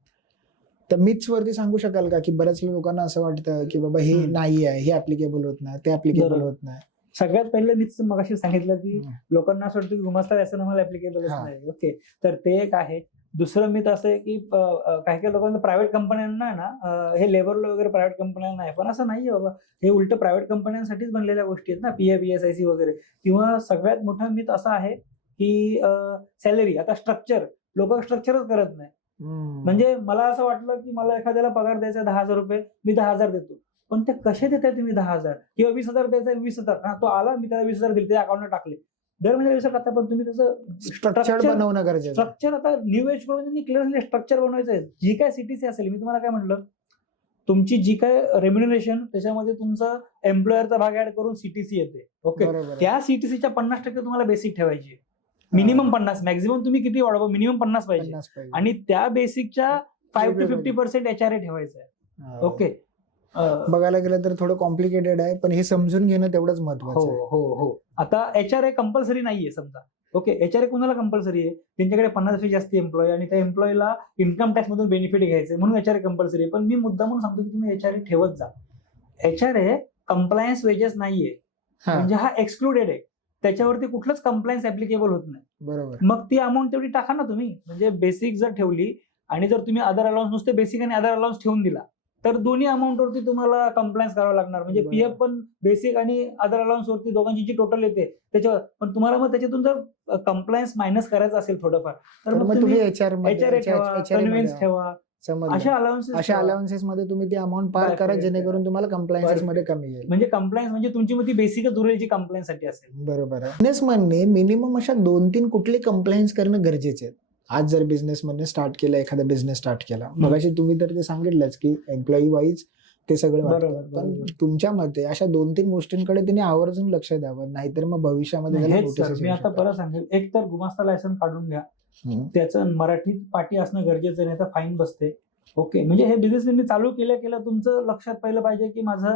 तर मिथ्स वरती सांगू शकाल का? की बऱ्याच लोकांना असं वाटतं की बाबा हे नाही आहे, हे ऍप्लिकेबल होत नाही, ते ऍप्लिकेबल होत नाही. सगळ्यात पहिलं मिथ्स मगाशी सांगितलं की लोकांना असं वाटतं की गुमास्ता व्यसन मला ऍप्लिकेबलच नाही. ओके. तर ते एक आहे. दुसरं मिथ असं आहे की काही काही लोकांना प्रायव्हेट कंपन्यांना ना हे लेबर लॉ वगैरे प्रायव्हेट कंपन्यांना आहे, पण असं नाहीये बाबा. हे उलट प्रायव्हेट कंपन्यांसाठीच बनलेल्या गोष्टी आहेत ना, पीएफ, ईएसआयसी वगैरे. किंवा सगळ्यात मोठा मिथ असा आहे की सॅलरी, आता स्ट्रक्चर, लोक स्ट्रक्चरच करत नाही. म्हणजे मला असं वाटलं की मला एखाद्याला पगार द्यायचा 10,000 रुपये, मी 10,000 देतो, पण ते कसे देताय तुम्ही 10,000 किंवा 20,000 द्यायचा, 20,000, तो आला, मी त्याला 20,000 दिले, त्या अकाउंटला टाकले, दर महिन्याला 20,000 टाकता, पण तुम्ही त्याचं स्ट्रक्चर बनवणं गरजेचं. स्ट्रक्चर आता न्यू एज कडून क्लिअरली स्ट्रक्चर बनवायचं आहे. जी काय सीटीसी असेल, मी तुम्हाला काय म्हटलं, तुमची जी काय रेम्युनरेशन त्याच्यामध्ये तुमचा एम्प्लॉयरचा भाग ऍड करून सीटीसी येते. ओके, बरोबर आहे. त्या सीटीसीच्या 50% तुम्हाला बेसिक ठेवायची, मिनिमम 50, मॅक्झिमम तुम्ही किती वाढवा, मिनिमम 50 पाहिजे. 50 पाहिजे. आणि त्या बेसिकच्या 5 to वेगवेगळे. 50% HRA ठेवायचं आहे. हा. ओके, बघायला गेलं तर थोडं कॉम्प्लिकेटेड आहे, पण हे समजून घेणं तेवढंच महत्वाचं हो आहे. हो हो. आता HRA कंपल्सरी नाहीये समजा. ओके, HRA कुणाला कंपल्सरी आहे? त्यांच्याकडे 50 जास्त एम्प्लॉय आणि त्या एम्प्लॉयला इन्कम टॅक्स मधून बेनिफिट घ्यायचे म्हणून HRA कंपल्सरी आहे. पण मी मुद्दामून सांगतो की तुम्ही HRA ठेवत जा. HRA कंप्लायन्स वेजेस नाहीये, हा, म्हणजे हा एक्सक्लुडेड आहे. त्याच्यावरती कुठलंच कंप्लायन्स ऍप्लिकेबल होत नाही. बरोबर. मग ती अमाऊंट तेवढी टाका ना तुम्ही. म्हणजे बेसिक जर ठेवली आणि जर तुम्ही अदर अलाउन्स नुसते बेसिक आणि अदर अलाउन्स ठेवून दिला तर दोन्ही अमाऊंट वरती तुम्हाला कंप्लायन्स करावं लागणार. म्हणजे बरोबर. पीएफ पण बेसिक आणि अदर अलाउन्स वरती दोघांची जी टोटल येते त्याच्यावर. पण तुम्हाला मग त्याच्यातून जर कंप्लायन्स मायनस करायचं असेल थोडंफार तर तर मग मग तुम्ही तुम्ही HRA ठेवा, कन्व्हेन्स ठेवा, अशा अशा अलाउन्सेस मध्ये तुम्ही ती अमाऊंट पार Perfect. करा, जेणेकरून तुम्हाला कंप्लायन्सेस मध्ये कमी येईल. म्हणजे कंप्लायन्स म्हणजे तुमची मग ती बेसिकच उरेल जी कंप्लायन्स साठी असेल. बरोबर आहे. बिझनेसमॅनने मिनिमम अशा 2-3 कुठले कंप्लायन्स करणं गरजेचे आहे. आज जर बिझनेसमॅनने स्टार्ट केला, एखादा बिझनेस स्टार्ट केला, मगाशी तुम्ही तर ते सांगितलंच की एम्प्लॉई वाईज ते सगळं वाटतं, बरोबर. पण तुमच्या मते अशा 2-3 गोष्टींकडे त्यांनी आवर्जून लक्ष द्यावं, नाहीतर मग भविष्यामध्ये त्याला हेच सर notices मी येऊ आता शकतात. परत सांगेल, एक तर गुमास्ता लायसन काढून घ्या, हम्म. त्याचं मराठीत पाटी असणं गरजेचं आहे, नाही तर फाईन बसते. ओके, म्हणजे हे बिझनेस मी चालू केल्या तुमचं लक्षात पहिलं पाहिजे की माझं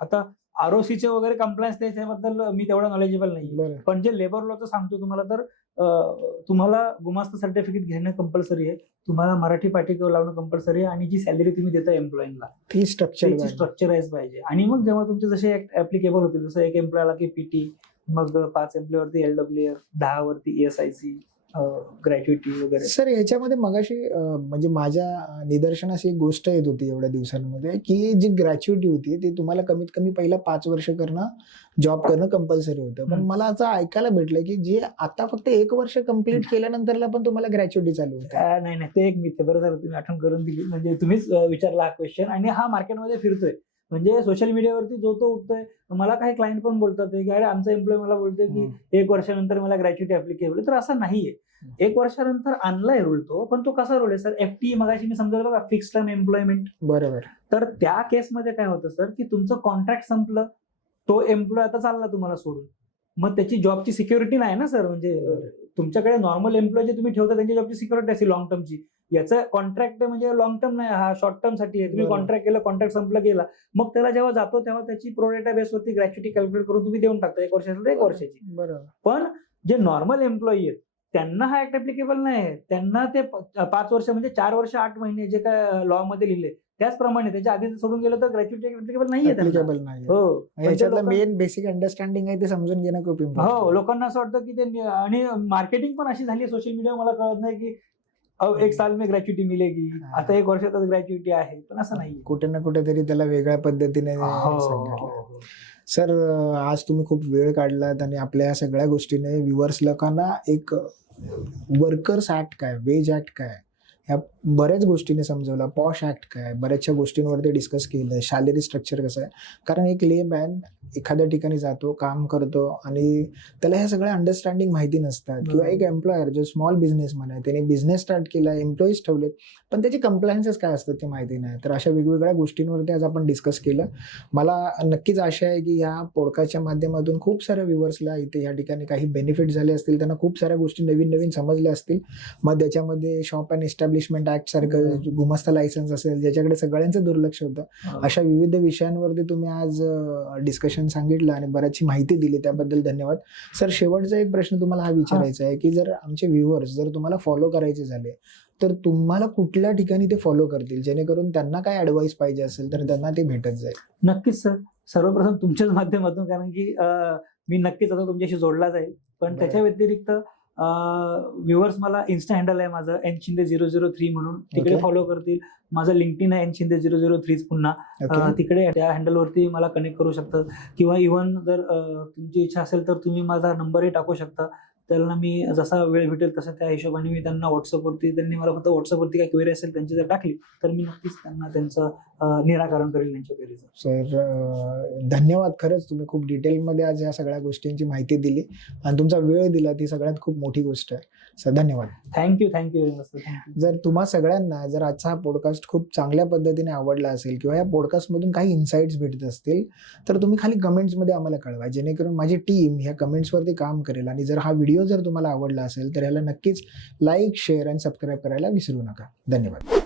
आता आरओसीचे वगैरे कंप्लायन्स त्याच्याबद्दल मी तेवढा नॉलेजेबल नाही. बरं. पण जे लेबर लॉचं सांगतो तुम्हाला, तर तुम्हाला गुमास्ता सर्टिफिकेट घेणं कंपल्सरी आहे, तुम्हाला मराठी पाटी लावणं कंपल्सरी आहे आणि जी सॅलरी तुम्ही देता एम्प्लॉईला ती स्ट्रक्चर स्ट्रक्चराईज पाहिजे. आणि मग जेव्हा तुमचे जसे ऍप्लिकेबल होतील, जसं एक एम्प्लॉयला की पीटी, मग 5 एम्प्लॉयवरती LWF, 10 वरती ESIC, ग्रॅच्युटी वगैरे. सर याच्यामध्ये मगाशी म्हणजे माझ्या निदर्शनास एक गोष्ट येत होती एवढ्या दिवसांमध्ये, की जी ग्रॅच्युटी होती ती तुम्हाला कमीत कमी पहिला 5 वर्ष करणं, जॉब करणं कंपल्सरी होतं. पण मला असं ऐकायला भेटलं की जे आता फक्त 1 वर्ष कंप्लीट केल्यानंतरला पण तुम्हाला ग्रॅच्युटी चालू होते. नाही, ते एक मिथ आहे. बरं झालं तुम्ही आठवण करून दिली, म्हणजे तुम्हीच विचारला हा क्वेश्चन. आणि हा मार्केटमध्ये फिरतोय, म्हणजे सोशल मीडियावरती जो तो उठतोय. मला काही क्लायंट पण बोलतात की अरे आमचा एम्प्लॉय मला बोलतोय की 1 वर्षानंतर मला ग्रॅच्युटी ऍप्लिकेबल आहे. तर असं नाहीये. 1 वर्षानंतर आणलाय रूल तो, पण तो कसा रूल आहे सर? FTE मगाशी मी समजलं बघा, फिक्स टर्म एम्प्लॉयमेंट. बरोबर. तर त्या केसमध्ये काय होतं सर, की तुमचं कॉन्ट्रॅक्ट संपलं, तो एम्प्लॉय आता चालला तुम्हाला सोडून, मग त्याची जॉबची सिक्युरिटी नाही ना सर. म्हणजे तुमच्याकडे नॉर्मल एम्प्लॉय जे तुम्ही ठेवता त्यांची जॉबची सिक्युरिटी असेल लॉंग टर्मची. याचं कॉन्ट्रॅक्ट म्हणजे लॉंग टर्म नाही, हा शॉर्ट टर्म साठी आहे. तुम्ही बरोबर. कॉन्ट्रॅक्ट केलं, कॉन्ट्रॅक्ट संपलं गेला, मग त्याला जेव्हा जातो तेव्हा त्याची प्रोरेटा बेसवरती ग्रॅच्युटी कॅल्क्युलेट करून तुम्ही देऊन टाकता, 1 वर्षाची तर 1 वर्षाची. बरोबर. पण जे नॉर्मल एम्प्लॉई आहेत त्यांना हा ऍक्ट ऍप्लिकेबल नाही. त्यांना ते 5 वर्ष म्हणजे 4 वर्ष 8 महिने जे काय लॉ मध्ये लिहिले त्याचप्रमाणे त्याच्या आधी सोडून गेलं तर ग्रॅच्युटी ऍप्लिकेबल नाहीये त्यांना. ऍप्लिकेबल नाही. हो, पण ते याच्यातलं लोकांना- मेन बेसिक अंडरस्टँडिंग आहे ते समजून घेणं खूप हो, इम्पॉर्टंट. लोकांना असं वाटतं की ते, आणि मार्केटिंग पण अशी झाली सोशल मीडिया, मला कळत नाही की 1 साल में ग्रॅच्युटी मिलेगी, आता 1 वर्षातच ग्रॅच्युटी आहे, पण असं नाही. कुठे ना कुठेतरी त्याला वेगळ्या पद्धतीने सांगितलं. सर आज तुम्ही खूप वेळ काढलात आणि आपल्या या सगळ्या गोष्टीने व्ह्युअर्स लोकांना एक वर्कर्स ऍक्ट काय, वेज ऍक्ट काय, ह्या बऱ्याच गोष्टीने समजवलं. पॉश ऍक्ट काय, बऱ्याचशा गोष्टींवरती डिस्कस केलं. सॅलरी स्ट्रक्चर कसं आहे, कारण एक लेमॅन एखाद्या ठिकाणी जातो, काम करतो आणि त्याला ह्या सगळ्या अंडरस्टँडिंग माहिती नसतात. किंवा एक एम्प्लॉयर जो स्मॉल बिझनेसमॅन आहे, त्याने बिझनेस स्टार्ट केला, एम्प्लॉईज ठेवलेत, पण त्याची कंप्लायन्सेस काय असतात ते माहिती नाही. तर अशा वेगवेगळ्या गोष्टींवरती आज आपण डिस्कस केलं. मला नक्कीच आशा आहे की ह्या पॉडकास्टच्या माध्यमातून खूप साऱ्या व्ह्युअर्सला इथे या ठिकाणी काही बेनिफिट झाले असतील, त्यांना खूप साऱ्या गोष्टी नवीन समजल्या असतील. मग त्याच्यामध्ये शॉप अँड एस्टॅब्लिशमेंट ऍक्ट सारखं, गुमास्ता लायसन्स असेल, ज्याच्याकडे सगळ्यांचं दुर्लक्ष होतं, अशा विविध विषयांवरती तुम्ही आज डिस्कशन सांगितलं आणि बऱ्याचशी माहिती दिली, त्याबद्दल धन्यवाद. सर शेवटचा एक प्रश्न तुम्हाला हा विचारायचा आहे की जर आमचे व्ह्युअर्स जर तुम्हाला फॉलो करायचे झाले तर तुम्हाला कुठल्या ठिकाणी ते फॉलो करतील, जेणेकरून त्यांना काय ऍडवाइस पाहिजे असेल तर त्यांना ते भेटत जाईल? नक्कीच सर, सर्वप्रथम तुमच्याच माध्यमातून, कारण की मी नक्कीच आता तुमच्याशी जोडला जाईल. पण त्याच्या व्यतिरिक्त व्ह्युअर्स मला इन्स्टा हँडल आहे माझं nshinde003 म्हणून, तिकडे फॉलो करतील. माझं लिंक्डइन आहे nshinde003 पुन्हा, तिकडे त्या हँडलवरती मला कनेक्ट करू शकतात. किंवा इव्हन जर तुमची इच्छा असेल तर तुम्ही माझा नंबरही टाकू शकता. त्याला मी जसा वेळ भेटेल तसा त्या हिशोबाने मी त्यांना त्यांनी मला फक्त व्हॉट्सअपवरती काय क्वेरी असेल त्यांची जर टाकली तर मी नक्कीच त्यांना त्यांचं निराकरण करेल त्यांच्या क्वेरीचं. सर धन्यवाद, खरंच तुम्ही खूप डिटेलमध्ये आज या सगळ्या गोष्टींची माहिती दिली आणि तुमचा वेळ दिला, ती सगळ्यात खूप मोठी गोष्ट आहे. सर धन्यवाद. Thank you very much sir. Thank you. जर तुम्हा सगळ्यांना जर आजचा हा पॉडकास्ट खूप चांगल्या पद्धतीने आवडला असेल किंवा या पॉडकास्टमधून काही इन्साइट्स भेटत असतील तर तुम्ही खाली कमेंट्समध्ये आम्हाला कळवा, जेणेकरून माझी टीम ह्या कमेंट्सवरती काम करेल. आणि जर हा व्हिडिओ जर तुम्हाला आवडला असेल तर याला नक्कीच लाईक, शेअर आणि सबस्क्राईब करायला विसरू नका. धन्यवाद.